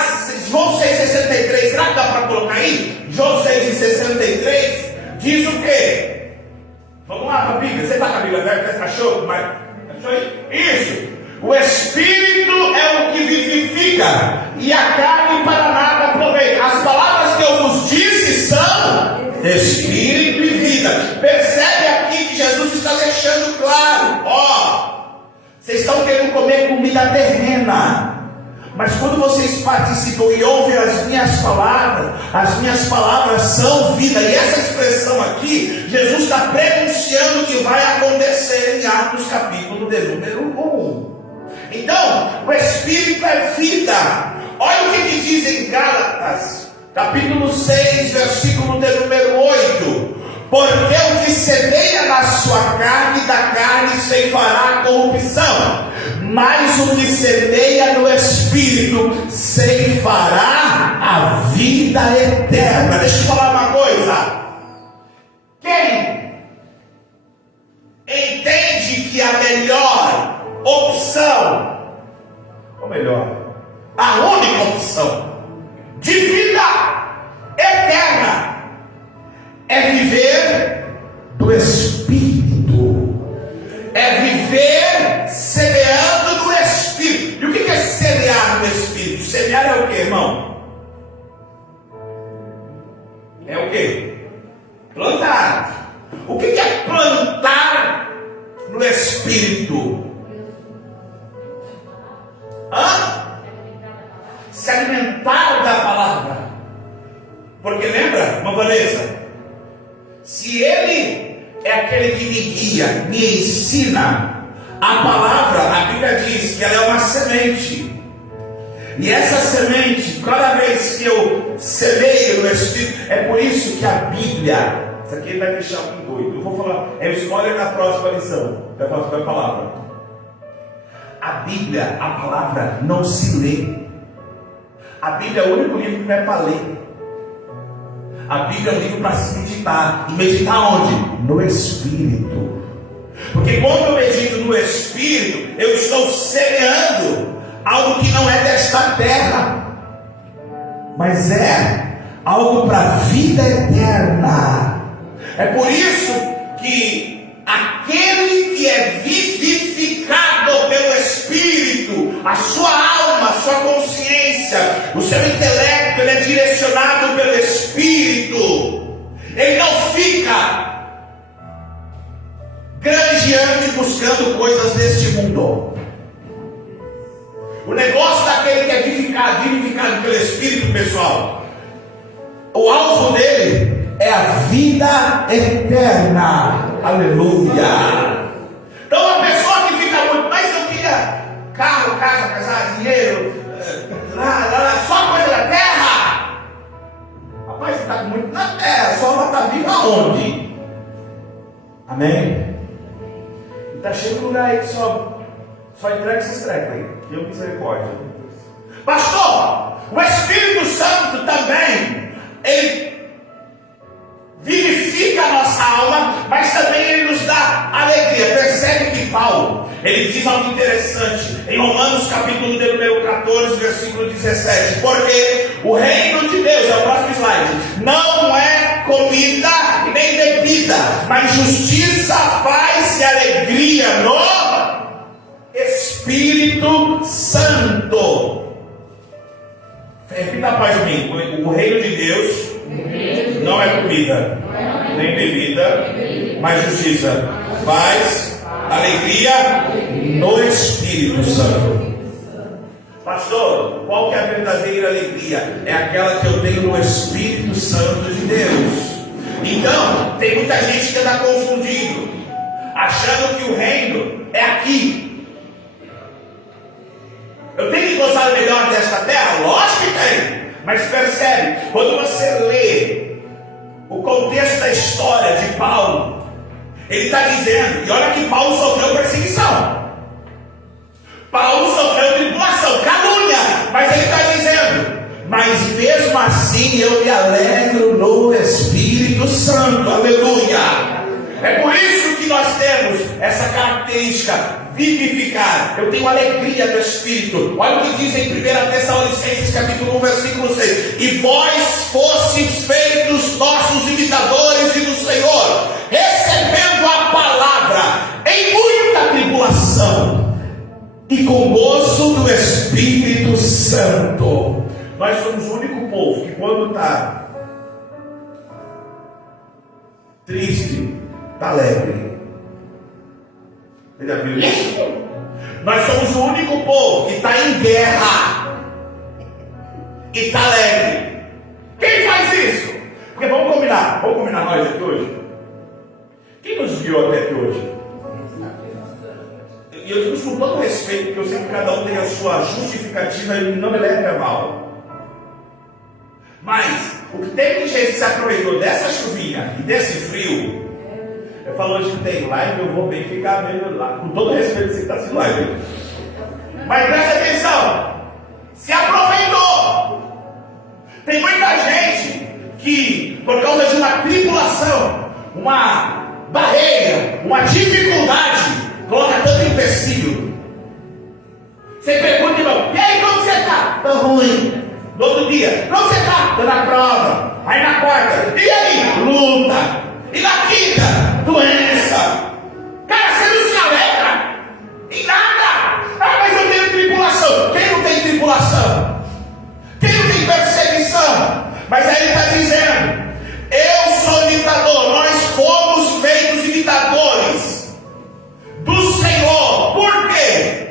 João 6,63, será que dá para colocar aí? João 6,63 diz o quê? Vamos lá para a Bíblia, você está com a Bíblia aberta? Achou? Achou aí? Isso! O Espírito é o que vivifica, e a carne para nada aproveita. As palavras que eu vos disse são Espírito e vida. Percebe aqui que Jesus está deixando claro: vocês estão querendo comer comida terrena, mas quando vocês participam e ouvem as minhas palavras são vida. E essa expressão aqui, Jesus está prenunciando o que vai acontecer em Atos capítulo de número 1. Então, o Espírito é vida. Olha o que diz em Gálatas, capítulo 6, versículo de número 8. Porque o que semeia na sua carne, da carne ceifará a corrupção, mas o que semeia no Espírito ceifará a vida eterna. Deixa eu falar uma coisa. Quem entende que a melhor opção, ou melhor, a única opção de vida eterna é viver do Espírito, é viver semeando no Espírito. E o que é semear no Espírito? Semear é o que, irmão? É o que? Plantar. O que é plantar no Espírito? Se alimentar da palavra. Porque lembra, irmã Vanessa? Se Ele é aquele que me guia, me ensina, a palavra, a Bíblia diz que ela é uma semente. E essa semente, cada vez que eu semeio no Espírito, é por isso que a Bíblia, isso aqui vai deixar alguém doido. Eu vou falar, é o spoiler da próxima lição, da próxima palavra. A Bíblia, a palavra, não se lê. A Bíblia é o único livro que não é para ler. A Bíblia é um livro para se meditar. E meditar onde? No Espírito. Porque quando eu medito no Espírito, eu estou semeando algo que não é desta terra, mas é algo para a vida eterna. É por isso que aquele que é vivificado pelo Espírito, a sua alma, a sua consciência, o seu intelecto, ele é direcionado pelo Espírito. Ele não fica granjeando e buscando coisas deste mundo. O negócio daquele que é vivificado pelo Espírito, pessoal, o alvo dele é a vida eterna. Aleluia. Então a pessoa que fica muito, mas eu queria carro, casa, casar, dinheiro, só coisa da terra. Rapaz, você está muito na terra, só ela está viva aonde? Amém? E está cheio de lugar aí que só entrega esses trecos aí. Deus misericórdia. Pastor, o Espírito Santo também, ele vivifica a nossa alma, mas também ele nos dá alegria. Percebe que Paulo, ele diz algo interessante em Romanos capítulo de número 14, versículo 17. Porque o reino de Deus, é o próximo slide, não é comida nem bebida, mas justiça, paz e alegria no Espírito Santo. Repita após mim. O reino de Deus não é comida nem bebida, mas justiça, paz, alegria no Espírito Santo. Pastor, qual que é a verdadeira alegria? É aquela que eu tenho no Espírito Santo de Deus. Então, tem muita gente que anda confundido, achando que o reino é aqui. Eu tenho que gozar melhor desta terra? Lógico que tem. Mas percebe, quando você lê o contexto da história de Paulo, ele está dizendo, e olha que Paulo sofreu perseguição, Paulo sofreu tribulação, calúnia, mas ele está dizendo, mas mesmo assim eu me alegro no Espírito Santo, aleluia. É por isso que nós temos essa característica, vivificar. Eu tenho alegria do Espírito. Olha o que diz em 1 Tessalonicenses capítulo 1, versículo 6. E vós fostes feitos nossos imitadores do Senhor, recebendo a palavra em muita tribulação e com gozo do Espírito Santo. Nós somos o único povo que quando está triste, está alegre. Você já viu isso? Nós somos o único povo que está em guerra e está alegre. Quem faz isso? Porque vamos combinar nós aqui hoje. Quem nos guiou até aqui hoje? E eu digo isso com todo respeito, porque eu sei que cada um tem a sua justificativa e não me leve a mal. Mas o que tem de gente que se aproveitou dessa chuvinha e desse frio, eu falo, hoje tem live, eu vou bem ficar vendo lá, com todo respeito que você está assistindo live. Mas presta atenção, se aproveitou. Tem muita gente que, por causa de uma tribulação, uma barreira, uma dificuldade, coloca tanto empecilho. Você pergunta, irmão, e aí, como você está? Tô ruim. No outro dia, como você está? Tô na prova. Aí na quarta, e aí? Luta. E na quinta, doença. Cara, você não se alegra em nada. Ah, mas eu tenho tribulação. Quem não tem tribulação? Quem não tem perseguição? Mas aí ele está dizendo, eu sou imitador. Nós fomos feitos imitadores do Senhor. Por quê?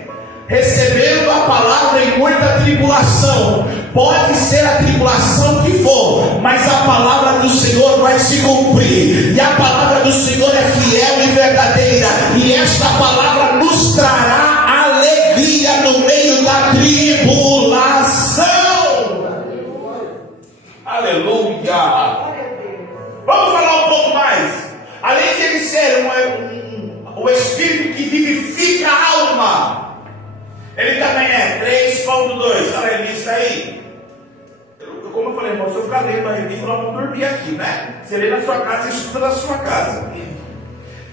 Recebendo a palavra em muita tribulação. Pode ser a tribulação que for, mas a palavra do Senhor vai se cumprir. E a palavra do Senhor é fiel e verdadeira. E esta palavra nos trará alegria no meio da tribulação. Aleluia. Vamos falar um pouco mais. Além de ele ser o Espírito que vivifica a alma, ele também é 3.2. Olha a revista aí. Como eu falei, irmão, se eu ficar lendo a revista, nós vamos dormir aqui, né? Você lê na sua casa e estuda na sua casa.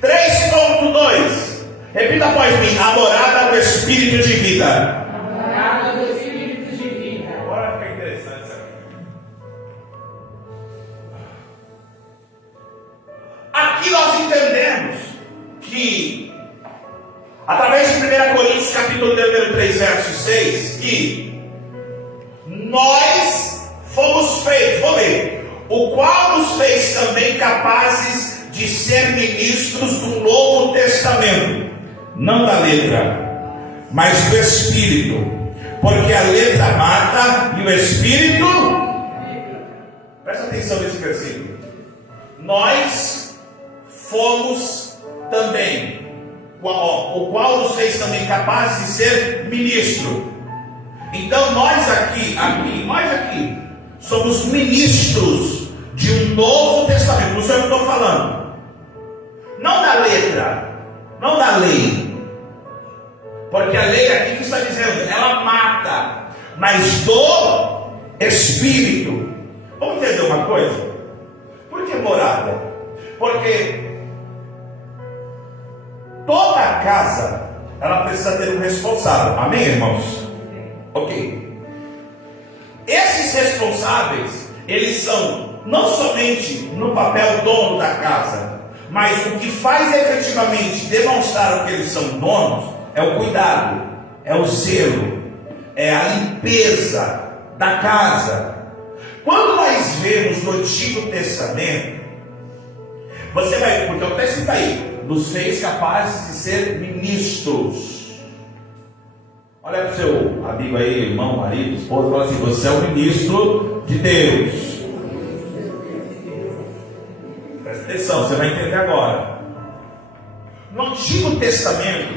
3.2. Repita após mim: a morada do Espírito de vida. A morada do Espírito de vida. Agora fica interessante isso aqui. Aqui nós entendemos que, através de 1 Coríntios capítulo 3, verso 6, que nós fomos feitos, vou ler, o qual nos fez também capazes de ser ministros do Novo Testamento, não da letra, mas do Espírito, porque a letra mata e o Espírito, presta atenção nesse versículo, nós fomos também, o qual nos fez também capazes de ser ministro. Então nós aqui, somos ministros de um Novo Testamento. Não sei o que eu estou falando. Não da letra, não da lei. Porque a lei aqui que está dizendo, ela mata. Mas do Espírito. Vamos entender uma coisa? Por que morada? Porque toda casa, ela precisa ter um responsável. Amém, irmãos? Ok. Esses responsáveis, eles são não somente no papel dono da casa, mas o que faz efetivamente demonstrar que eles são donos é o cuidado, é o zelo, é a limpeza da casa. Quando nós vemos no Antigo Testamento, você vai, porque o texto está aí, nos fez capazes de ser ministros. Olha para o seu amigo aí, irmão, marido, esposa, fala assim: você é o ministro de Deus. Presta atenção, você vai entender agora. No Antigo Testamento,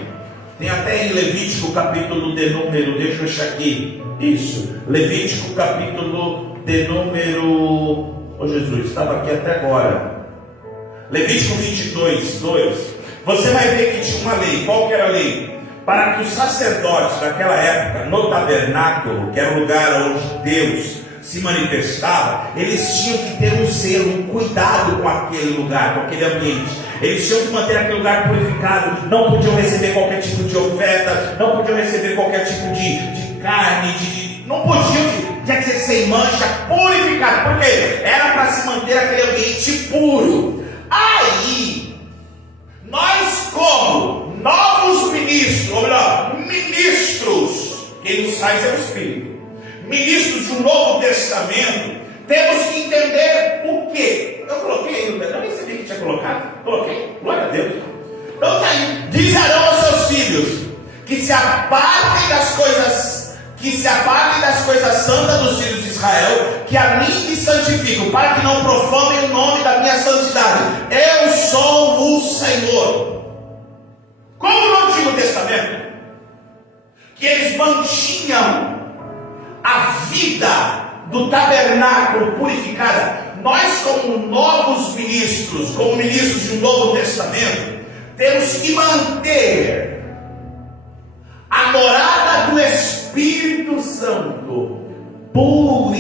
tem até em Levítico capítulo de número, deixa eu achar aqui, isso, Levítico capítulo de número, Jesus, estava aqui até agora, Levítico 22, 2, você vai ver que tinha uma lei. Qual que era a lei? Para que os sacerdotes daquela época, no tabernáculo, que era o lugar onde Deus se manifestava, eles tinham que ter um zelo, um cuidado com aquele lugar, com aquele ambiente. Eles tinham que manter aquele lugar purificado, não podiam receber qualquer tipo de oferta, não podiam receber qualquer tipo de carne, não podiam, tinha que ser sem mancha, purificado, porque era para se manter aquele ambiente puro. Aí, nós como novos ministros, ou melhor, ministros, quem nos faz é o Espírito, ministros do Novo Testamento, temos que entender o quê? Eu coloquei, eu nem sabia que tinha colocado, coloquei, glória a Deus. Então tá aí, diz Arão aos seus filhos, que se apartem das coisas santas dos filhos de Israel, que a mim me santificam, para que não profanem o nome da minha santidade. Eu sou o Senhor. Como no Antigo Testamento, que eles mantinham a vida do tabernáculo purificada, nós como novos ministros, como ministros do Novo Testamento, temos que manter a morada do Espírito Santo purificada.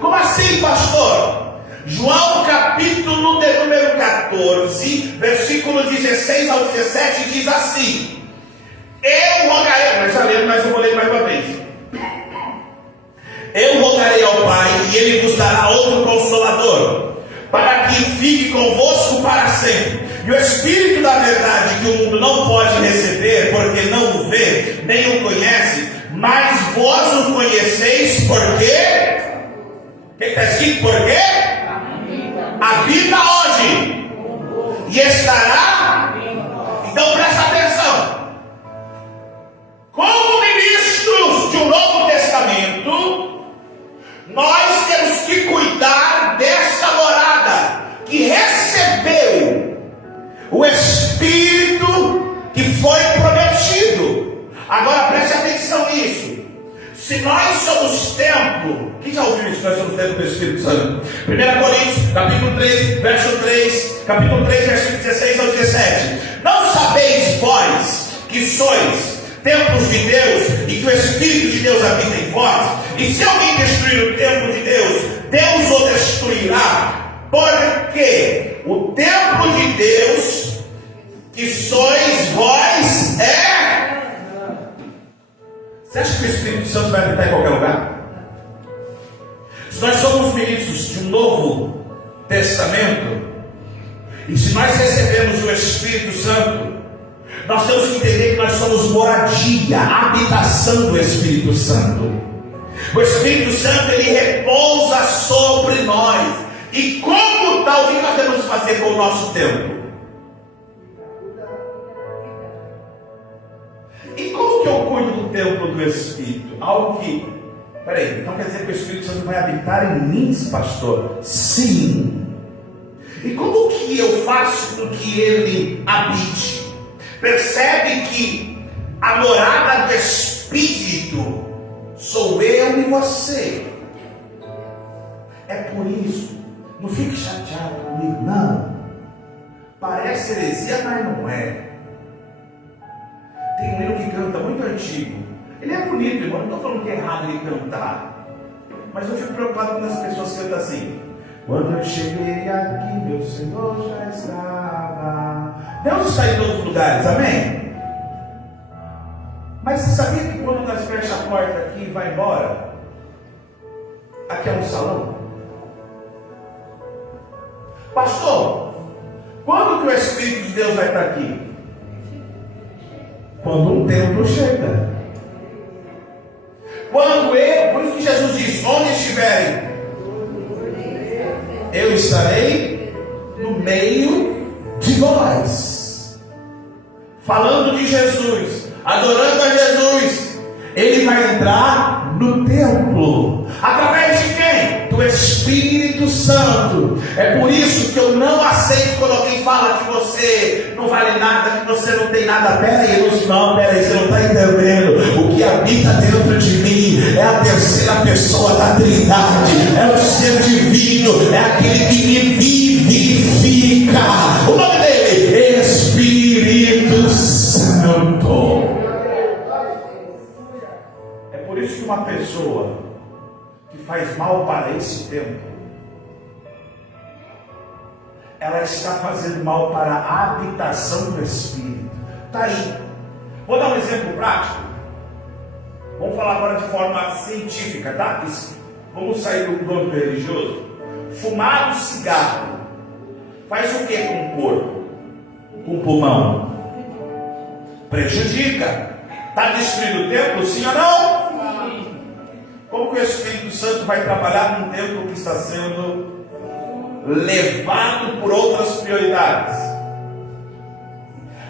Como assim, pastor? João capítulo de número 14, versículo 16 ao 17 diz assim: eu rogarei, mas já lemos, mas eu vou ler mais uma vez. Eu rogarei ao Pai, e Ele vos dará outro Consolador, para que fique convosco para sempre. E o Espírito da verdade, que o mundo não pode receber, porque não o vê, nem o conhece, mas vós o conheceis, porque... O que está escrito? Porque habita onde? E estará... Então presta atenção. Como ministros de um Novo Testamento, nós temos que cuidar dessa morada que recebeu o Espírito que foi prometido. Agora preste atenção nisso. Se nós somos templo, quem já ouviu isso? Nós somos templo do Espírito Santo. 1 Coríntios, capítulo 3, verso 3, capítulo 3, versículo 16 ao 17. Não sabeis vós que sois templos de Deus e que o Espírito de Deus habita em vós? E se alguém destruir o templo de Deus, Deus o destruirá. Porque o templo de Deus que sois vós é... Você acha que o Espírito Santo vai habitar em qualquer lugar? Se nós somos ministros de um Novo Testamento, e se nós recebemos o Espírito Santo, nós temos que entender que nós somos moradia, habitação do Espírito Santo. O Espírito Santo, ele repousa sobre nós. E como tal, o que nós devemos fazer com o nosso tempo? E como que eu cuido do templo do Espírito? Algo que... Peraí, então quer dizer que o Espírito Santo vai habitar em mim, pastor? Sim. E como que eu faço com que ele habite? Percebe que a morada do Espírito sou eu e você. É por isso, não fique chateado comigo, não. Parece heresia, mas não é. Tem um hino que canta muito antigo. Ele é bonito, irmão. Não estou falando que é errado ele cantar. Mas eu fico preocupado quando as pessoas cantam assim: quando eu cheguei aqui, meu Senhor já estava. Deus está em todos os lugares, amém? Mas você sabia que quando nós fechamos a porta aqui e vai embora, aqui é um salão? Pastor, quando que o Espírito de Deus vai estar aqui? Quando um templo chega. Quando eu, por isso que Jesus diz: onde estiverem, eu estarei no meio de vós. Falando de Jesus, adorando a Jesus, ele vai entrar no templo. Através de quem? Do Espírito Santo. É por isso que eu não aceito quando alguém fala que você não vale nada, que você não tem nada. Peraí, você não está entendendo. O que habita dentro de mim é a terceira pessoa da Trindade, é o ser divino, é aquele que me vivifica. O nome dele é Espírito Santo. É por isso que uma pessoa que faz mal para esse tempo, ela está fazendo mal para a habitação do Espírito. Está aí. Vou dar um exemplo prático. Vamos falar agora de forma científica, tá? Vamos sair do âmbito religioso. Fumar um cigarro faz o que com o corpo? Com o pulmão? prejudica. Está destruindo o templo, sim ou não? Como que o Espírito Santo vai trabalhar num templo que está sendo levado por outras prioridades?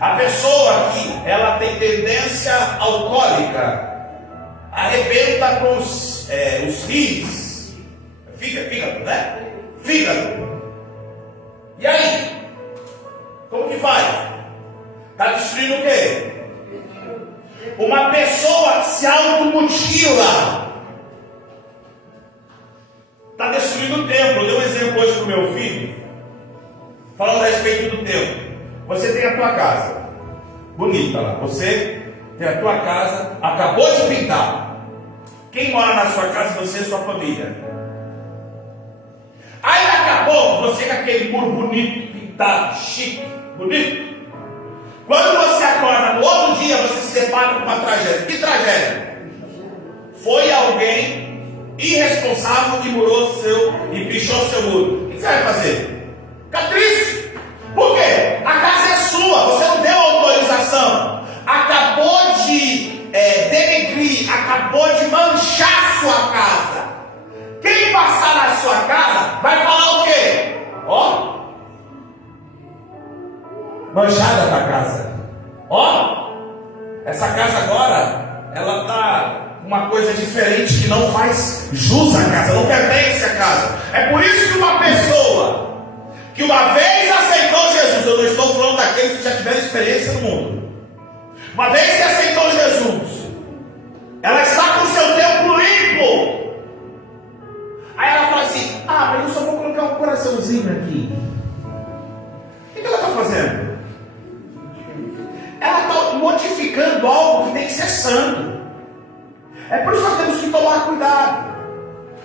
A pessoa que ela tem tendência alcoólica, arrebenta com os rins, fígado, né? Fígado. E aí? Como que faz? Está destruindo o quê? Uma pessoa que se automutila está destruindo o templo. Eu dei um exemplo hoje para o meu filho, falando a respeito do templo. Você tem a tua casa, bonita lá. Você tem a tua casa, acabou de pintar. Quem mora na sua casa? Você e sua família. Aí acabou, você com aquele muro bonito, pintado, chique, bonito. Quando você acorda no outro dia, você se depara com uma tragédia. Que tragédia? Foi alguém irresponsável que e pichou seu muro. O que você vai fazer? Fica triste. Por quê? A casa é sua, você não deu autorização. Acabou de denegrir, acabou de manchar sua casa. Quem passar na sua casa vai falar o quê? Ó, manchada da casa. Ó, essa casa agora, ela está uma coisa diferente que não faz jus à casa, não pertence à casa. É por isso que uma pessoa que uma vez aceitou Jesus, eu não estou falando daqueles que já tiveram experiência no mundo, uma vez que aceitou Jesus, ela está com o seu tempo limpo. Aí ela fala assim: ah, mas eu só vou colocar um coraçãozinho aqui. O que ela está fazendo? Ela está modificando algo que tem que ser santo. É por isso que nós temos que tomar cuidado.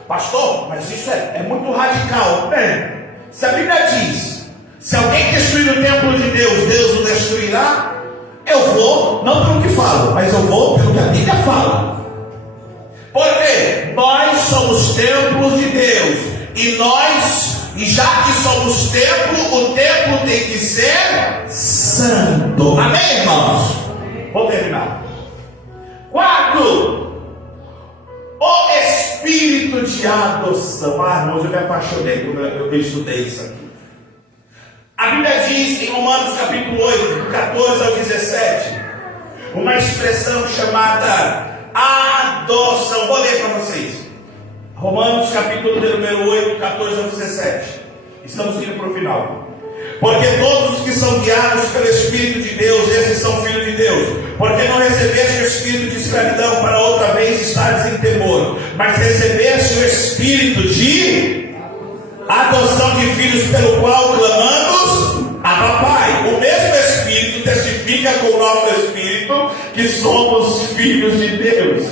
Pastor, mas isso é muito radical. Bem, se a Bíblia diz: se alguém destruir o templo de Deus, Deus o destruirá. Eu vou, não pelo que falo, mas eu vou pelo que a Bíblia fala. Porque nós somos templos de Deus. E já que somos templo, o templo tem que ser santo. Amém, irmãos? Vou terminar. 4. O espírito de adoção. Ah, irmãos, eu me apaixonei quando eu estudei isso aqui. A Bíblia diz em Romanos capítulo 8, do 14 ao 17, uma expressão chamada adoção. Vou ler para vocês. Romanos capítulo número 8, 14 ao 17. Estamos indo para o final. Porque todos os que são guiados pelo Espírito de Deus, esses são filhos de Deus. Porque não recebeste o espírito de escravidão para outra vez estares em temor, mas recebeste o espírito de adoção de filhos, pelo qual clamamos: Abba, Pai. O mesmo Espírito testifica com o nosso espírito que somos filhos de Deus.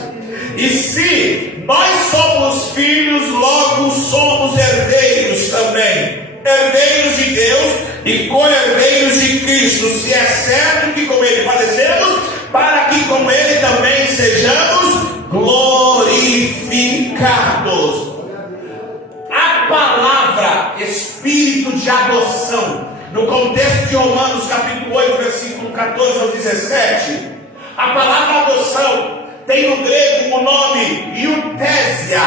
E se nós somos filhos, logo somos herdeiros também, herdeiros de Deus e co-herdeiros de Cristo, se é certo que com Ele padecemos, para que com Ele também sejamos glorificados. A palavra espírito de adoção, no contexto de Romanos capítulo 8, versículo 14 ao 17, a palavra adoção tem no grego o nome eutésia.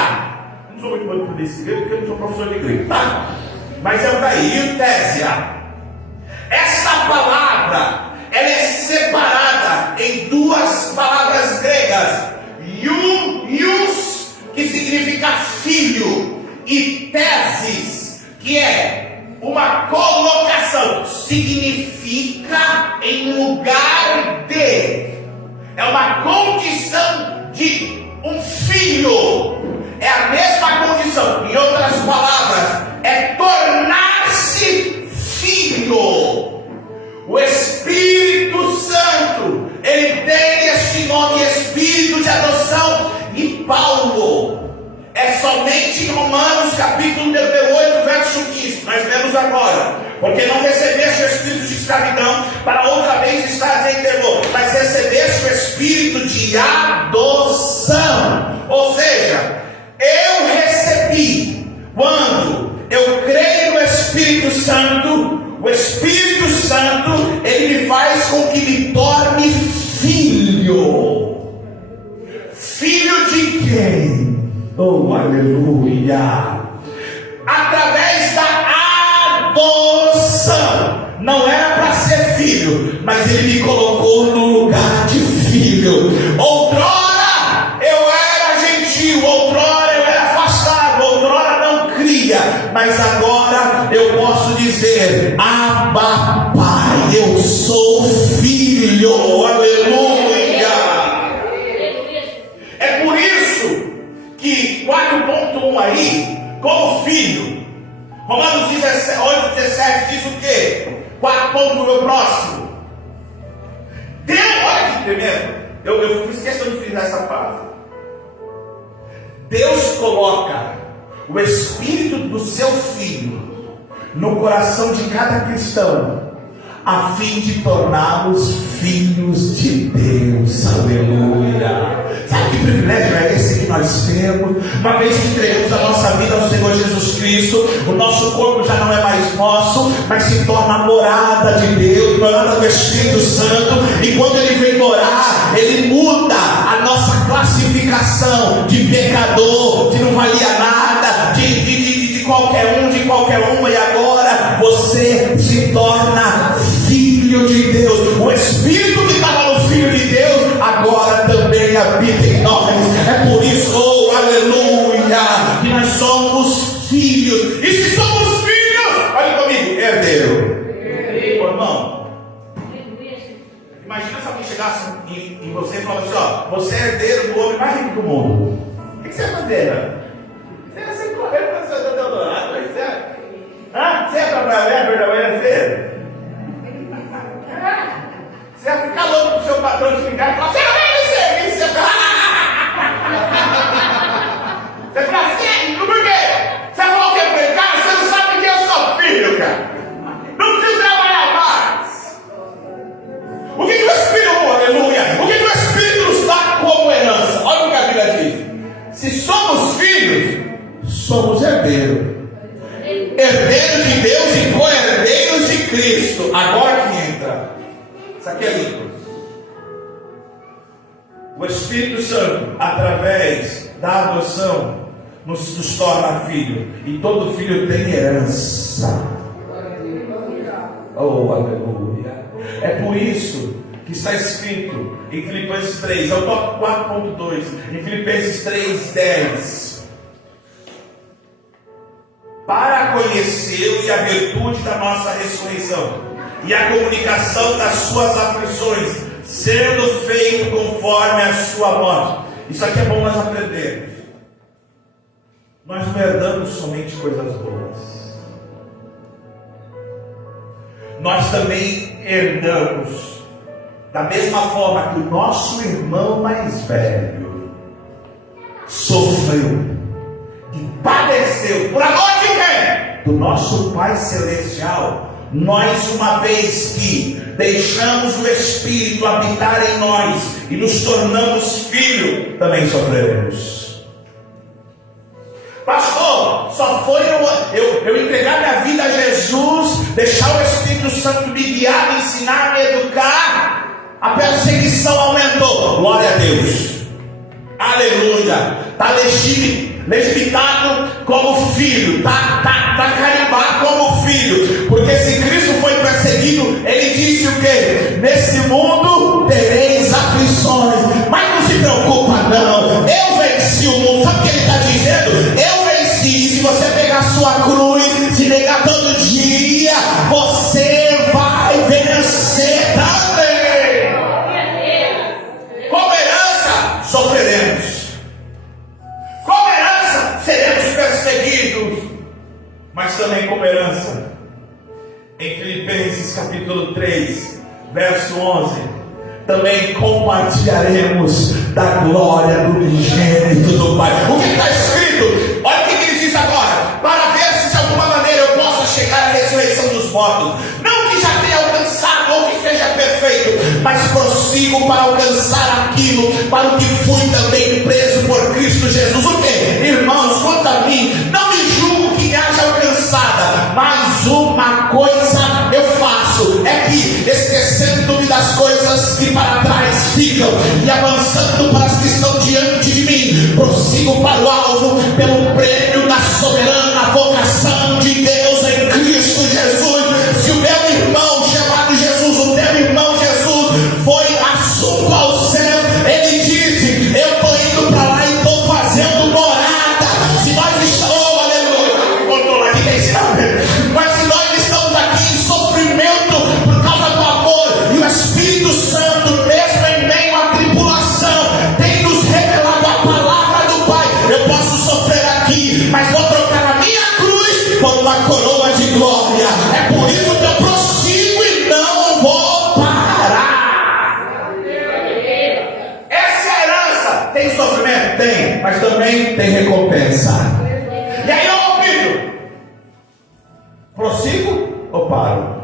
Não sou muito bom por esse grego, porque eu não sou professor de grego, tá? Mas é o daí, eutésia. Essa palavra, ela é separada em duas palavras gregas: ius, que significa filho, e tesis, que é uma colocação, significa em lugar de. É uma condição de um filho. É a mesma condição. Em outras palavras, é tornar-se filho. O Espírito Santo, ele tem este nome, Espírito de adoção. E Paulo, é somente em Romanos capítulo 8, verso 15. Nós vemos agora: porque não recebeste o espírito de escravidão para outra vez estar em temor, mas recebeste o espírito de adoção. Ou seja, eu recebi quando eu creio no Espírito Santo. O Espírito Santo, ele me faz com que me torne Oh, aleluia! Através da adoção. Não era para ser filho, mas Ele me colocou no lugar de filho. Outrora eu era gentil, outrora eu era afastado, outrora não cria, mas agora eu posso dizer: Abba, Pai, eu sou filho. Aleluia! É por isso que 4.1 aí, como filho, Romanos 8,17 diz o quê? 4 no meu próximo. Deus, olha aqui primeiro, eu fiz questão de frisar essa frase. Deus coloca o Espírito do seu Filho no coração de cada cristão, a fim de torná-los filhos de Deus. Aleluia! Sabe que privilégio é esse que nós temos? Uma vez que entregamos a nossa vida ao Senhor Jesus Cristo, o nosso corpo já não é mais nosso, mas se torna morada de Deus, morada do Espírito Santo. E quando Ele vem morar, Ele muda a nossa classificação de pecador, de não valia nada, de qualquer um, de qualquer uma. E agora você se torna filho de Deus. O Espírito que estava no Filho de Deus agora também habita em nós. É por isso, oh aleluia, que nós somos filhos. E se somos filhos, olha comigo, herdeiro. Irmão, imagina se alguém chegasse em você e falasse assim: ó, você é herdeiro do homem mais rico do mundo. O que você ia fazer? Você ia sair correndo para o seu Deodorado, você é? Você é verdadeira feira? Você ia ficar louco pro seu patrão te ligar e falar: você não vai me servir, você vai ficar assim, por quê? Você falou o que pra ele? Cara, você não sabe que eu sou filho, cara. Não preciso trabalhar mais. O que o Espírito, aleluia, o que o Espírito nos dá como herança? Olha o que a Bíblia diz: se somos filhos, somos herdeiros. Herdeiros de Deus e co-herdeiros de Cristo. Agora que entra, isso aqui é lindo. O Espírito Santo, através da adoção, nos torna filho. E todo filho tem herança. Oh, aleluia. É por isso que está escrito em Filipenses 3, é o tópico 4.2, em Filipenses 3:10. Para conhecê-lo e a virtude da nossa ressurreição, e a comunicação das suas aflições, sendo feito conforme a sua morte. Isso aqui é bom nós aprendermos. Nós não herdamos somente coisas boas, nós também herdamos da mesma forma que o nosso irmão mais velho sofreu e padeceu por amor de quem? Do nosso Pai Celestial. Nós, uma vez que deixamos o Espírito habitar em nós e nos tornamos filhos, também sofreremos. Pastor, só foi eu entregar minha vida a Jesus, deixar o Espírito Santo me guiar, me ensinar, me educar, a perseguição aumentou. Glória a Deus, aleluia. Está legitimado como filho, está carimbado como filho, porque se Cristo foi perseguido, Ele disse o que? Nesse mundo tereis aflições, mas não se preocupa não, eu venci o mundo. Sabe o que Ele está dizendo? Eu venci. E se você pegar sua cruz, se negar todo dia, você vai vencer também. Como herança, sofreremos. Como herança, seremos perseguidos. Mas também como herança, em Filipenses capítulo 3, verso 11, também compartilharemos da glória do unigênito do Pai. O que está escrito? Olha o que ele diz agora: para ver se de alguma maneira eu possa chegar à ressurreição dos mortos. Não que já tenha alcançado ou que seja perfeito, mas prossigo para alcançar aquilo para o que fui também preso por Cristo Jesus. O que? Irmãos, quanto a mim, não me julgo que haja alcançada, mas uma coisa eu faço, é que esquecendo-me das coisas que para trás ficam e avançando para as que estão diante de mim, prossigo para o alvo, também tem recompensa. E aí eu opino: prossigo ou paro?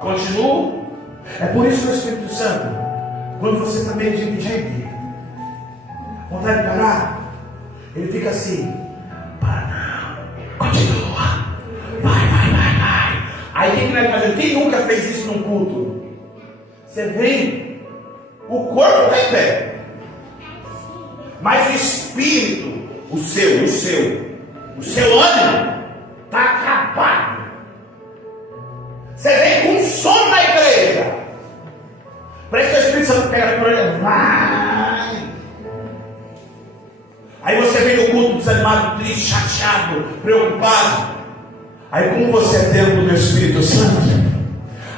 Continuo? É por isso que o Espírito Santo, quando você está meio dividido, vontade de parar, ele fica assim: para não, continua, vai. Aí o que vai fazer? Quem nunca fez isso num culto? Você vem, o corpo está em pé, mas o espírito, o seu ânimo está acabado. Você vem com sono na igreja. Parece que o Espírito Santo pega por ele, vai. Aí você vem no culto desanimado, triste, chateado, preocupado. Aí como você é templo do Espírito Santo,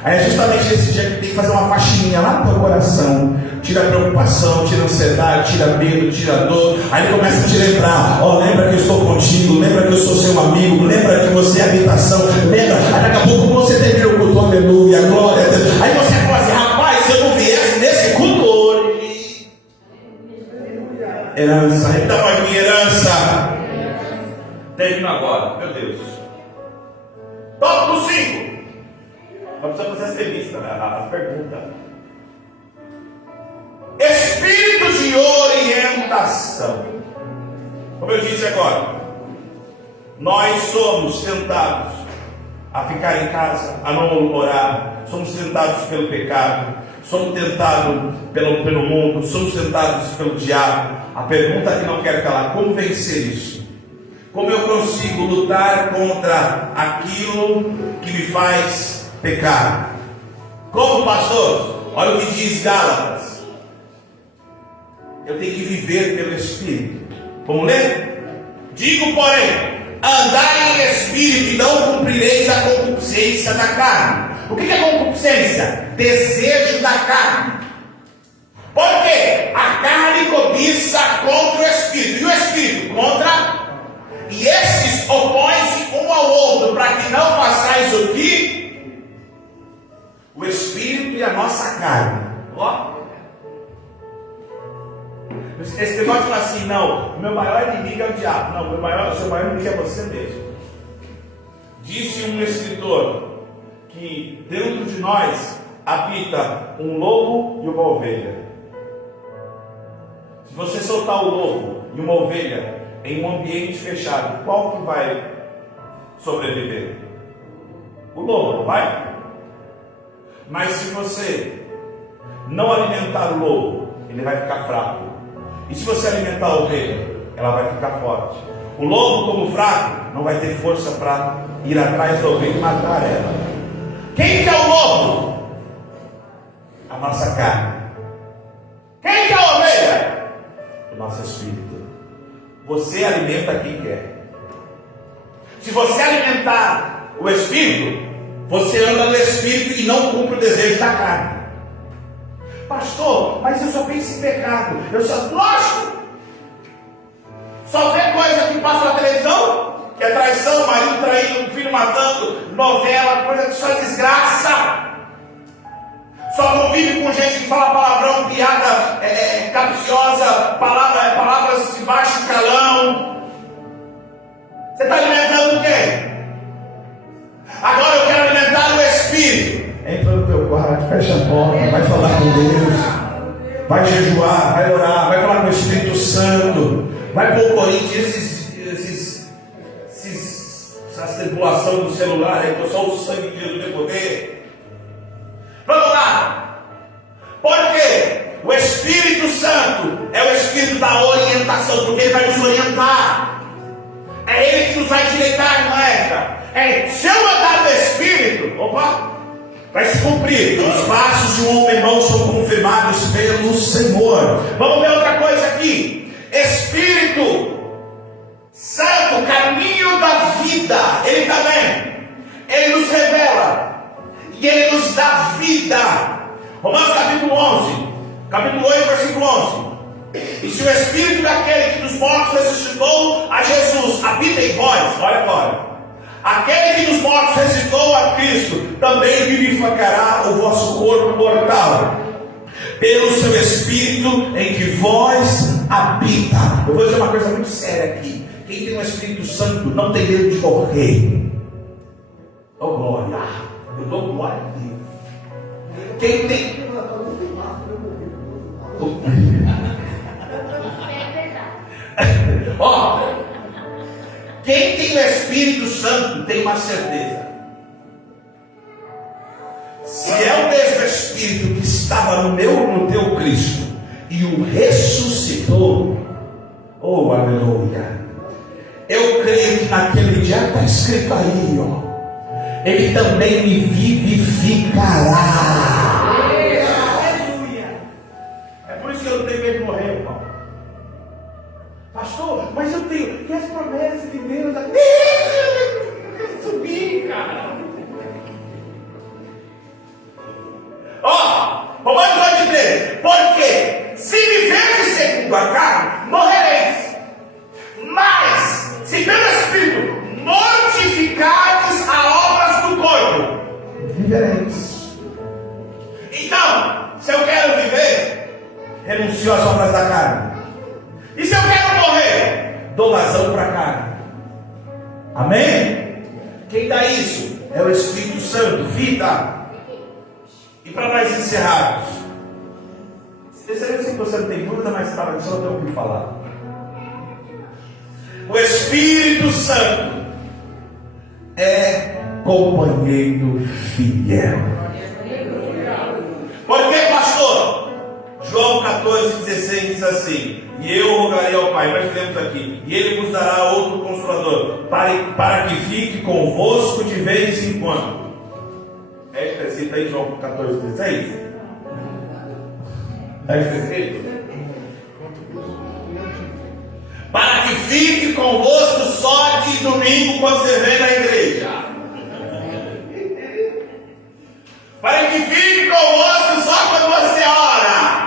aí é justamente esse dia que tem que fazer uma faxininha lá no teu coração. Tira a preocupação, tira a ansiedade, tira medo, tira a dor. Aí ele começa a te lembrar: lembra que eu estou contigo, lembra que eu sou seu amigo, lembra que você é habitação, lembra? Aí daqui a pouco você termina o culto, aleluia, glória a Deus. Aí você fala assim: rapaz, se eu não viesse nesse culto hoje, herança, ainda mais minha herança. Termino agora, meu Deus. Tópico 5. Nós precisamos fazer essa revista, a pergunta. Espírito de orientação. Como eu disse agora, nós somos tentados a ficar em casa, a não orar. Somos tentados pelo pecado, somos tentados pelo mundo, somos tentados pelo diabo. A pergunta que não quero calar: como vencer isso? Como eu consigo lutar contra aquilo que me faz pecar? Como, pastor? Olha o que diz Gálatas. Eu tenho que viver pelo Espírito. Vamos ler? Digo, porém, andai em Espírito e não cumprireis a concupiscência da carne. O que é concupiscência? Desejo da carne. Por quê? A carne cobiça contra o Espírito, e o Espírito contra. E esses opõem-se um ao outro, para que não façais o que? O Espírito e a nossa carne. Ó. Esse negócio fala assim: não, o meu maior inimigo é o diabo. Não, o seu maior inimigo é você mesmo. Disse um escritor que dentro de nós habita um lobo e uma ovelha. Se você soltar o lobo e uma ovelha em um ambiente fechado, qual que vai sobreviver? O lobo, não vai? Mas se você não alimentar o lobo, ele vai ficar fraco. E se você alimentar a ovelha, ela vai ficar forte. O lobo, como fraco, não vai ter força para ir atrás da ovelha e matar ela. Quem que é o lobo? A nossa carne. Quem que é a ovelha? O nosso espírito. Você alimenta quem quer. Se você alimentar o espírito, você anda no espírito e não cumpre o desejo da carne. Pastor, mas eu só penso em pecado. Eu só gosto. Só vê coisa que passa na televisão, que é traição, marido traindo, filho matando, novela, coisa que só desgraça. Só convive com gente que fala palavrão, piada capciosa, palavras de baixo calão. Você está alimentando o quê? Agora eu quero alimentar o Espírito. Entra no teu quarto, fecha a porta, vai falar com Deus, vai jejuar, vai orar, vai falar com o Espírito Santo, vai pôr corrente essas tribulações do celular, aí só o sangue de Jesus tem poder. Vamos lá. Porque o Espírito Santo é o Espírito da orientação, porque ele vai nos orientar. É ele que nos vai direitar, não é? Se eu andar no Espírito, vai se cumprir. Os passos de um homem bom são confirmados pelo Senhor. Vamos ver outra coisa aqui. Espírito Santo, caminho da vida. Ele também, ele nos revela e ele nos dá vida. Romanos capítulo 11, capítulo 8, versículo 11. E se o Espírito daquele que dos mortos ressuscitou a Jesus habita em vós, olha agora, aquele que dos mortos ressuscitou a Cristo também vivificará o vosso corpo mortal pelo seu Espírito em que vós habita. Eu vou dizer uma coisa muito séria aqui. Quem tem o Espírito Santo não tem medo de morrer. Oh glória, eu dou glória a Deus. Quem tem... Ó, quem tem o Espírito Santo tem uma certeza. Se é o mesmo Espírito que estava no teu Cristo e o ressuscitou, oh aleluia, eu creio que naquele dia está escrito aí, ó, Ele também me vivificará. Aleluia. É por isso que eu não tenho medo de morrer, irmão. Pastor, mas eu tenho que as promessas de Deus. Deus, subir, cara. Ó, Romanos vai dizer, porque se viveres segundo a carne, morrereis. Mas, se pelo Espírito mortificares as obras do corpo, vivereis. Então, se eu quero viver, renuncio às obras da carne. E se eu quero morrer, dou vazão para a carne. Amém? Quem dá isso é o Espírito Santo, vida. E para nós encerrarmos, eu sei que você não tem dúvida, mas para só eu tenho o que falar. O Espírito Santo é companheiro fiel. Por que, pastor? João 14,16 diz assim: e eu rogarei ao Pai, nós temos aqui, e Ele vos dará outro Consolador, para que fique convosco de vez em quando. É escrito aí, João 14,16? É escrito? Para que fique convosco só de domingo quando você vem na igreja. Para que fique convosco só quando você ora.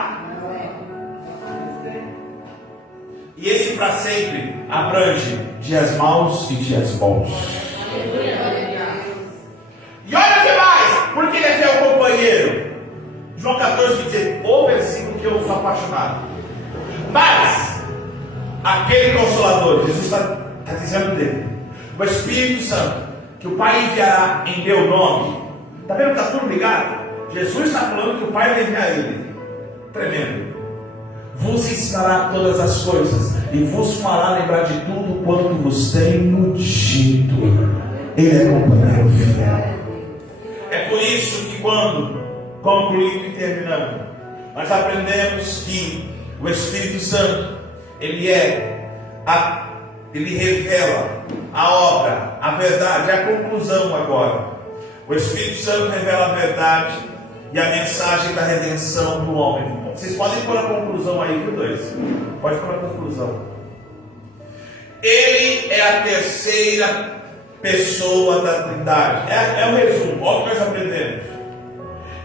E esse para sempre abrange dias maus e dias bons. E olha o que mais, porque ele é seu companheiro. João 14 vai dizer, o versículo que eu sou apaixonado. Mas aquele Consolador, Jesus está dizendo dele, o Espírito Santo, que o Pai enviará em meu nome. Está vendo que está tudo ligado? Jesus está falando que o Pai vai enviar ele. Tremendo. Vos ensinará todas as coisas e vos fará lembrar de tudo quanto vos tenho dito. Ele é companheiro fiel. É por isso que quando concluindo e terminando, nós aprendemos que o Espírito Santo, ele revela a obra, a verdade, a conclusão agora. O Espírito Santo revela a verdade e a mensagem da redenção do homem. Vocês podem pôr a conclusão aí, viu, dois? Pode pôr a conclusão. Ele é a terceira pessoa da Trindade. É o resumo, olha o que nós aprendemos.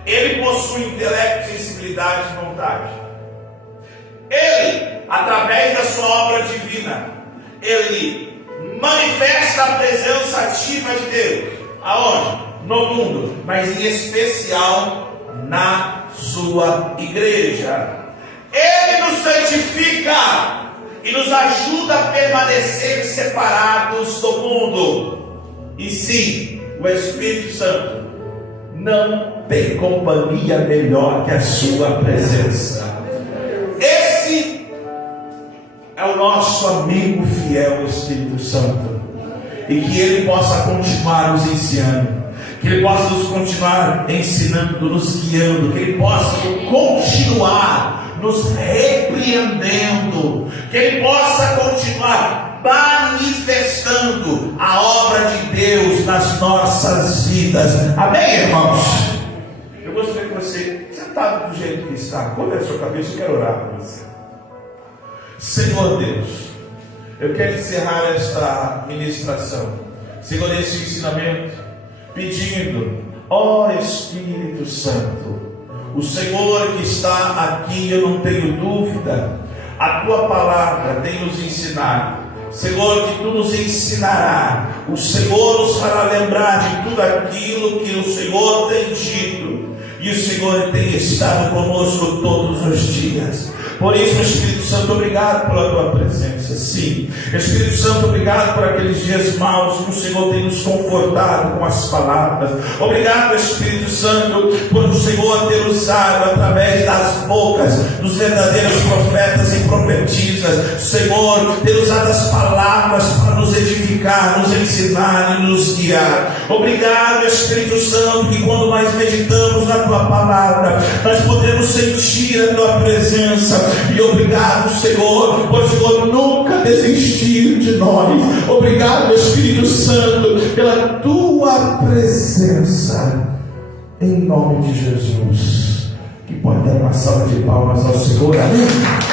Ele possui intelecto, sensibilidade e vontade. Ele, através da sua obra divina, ele manifesta a presença ativa de Deus. Aonde? No mundo, mas em especial na sua igreja. Ele nos santifica e nos ajuda a permanecer separados do mundo. E sim, o Espírito Santo não tem companhia melhor que a sua presença. Esse é o nosso amigo fiel, o Espírito Santo. E que Ele possa continuar nos ensinando, que Ele possa nos continuar ensinando, nos guiando, que Ele possa continuar nos repreendendo, que Ele possa continuar manifestando a obra de Deus nas nossas vidas. Amém, irmãos? Eu gostaria que você, sentado do jeito que está, curva a sua cabeça, eu quero orar por você. Senhor Deus, eu quero encerrar esta ministração, Senhor, esse ensinamento, pedindo, ó Espírito Santo, o Senhor que está aqui, eu não tenho dúvida, a tua palavra tem nos ensinado. Senhor, que tu nos ensinará, o Senhor nos fará lembrar de tudo aquilo que o Senhor tem dito, e o Senhor tem estado conosco todos os dias. Por isso, Espírito Santo, obrigado pela tua presença. Sim, Espírito Santo, obrigado por aqueles dias maus que o Senhor tem nos confortado com as palavras. Obrigado, Espírito Santo, por o Senhor ter usado através das bocas dos verdadeiros profetas e profetisas, Senhor, ter usado as palavras para nos edificar, nos ensinar e nos guiar. Obrigado, Espírito Santo, que quando nós meditamos na tua palavra, nós podemos sentir a tua presença. E obrigado, Senhor, por o Senhor nunca desistir de nós. Obrigado, Espírito Santo, pela tua presença. Em nome de Jesus. Que pode dar uma salva de palmas ao Senhor. Amém.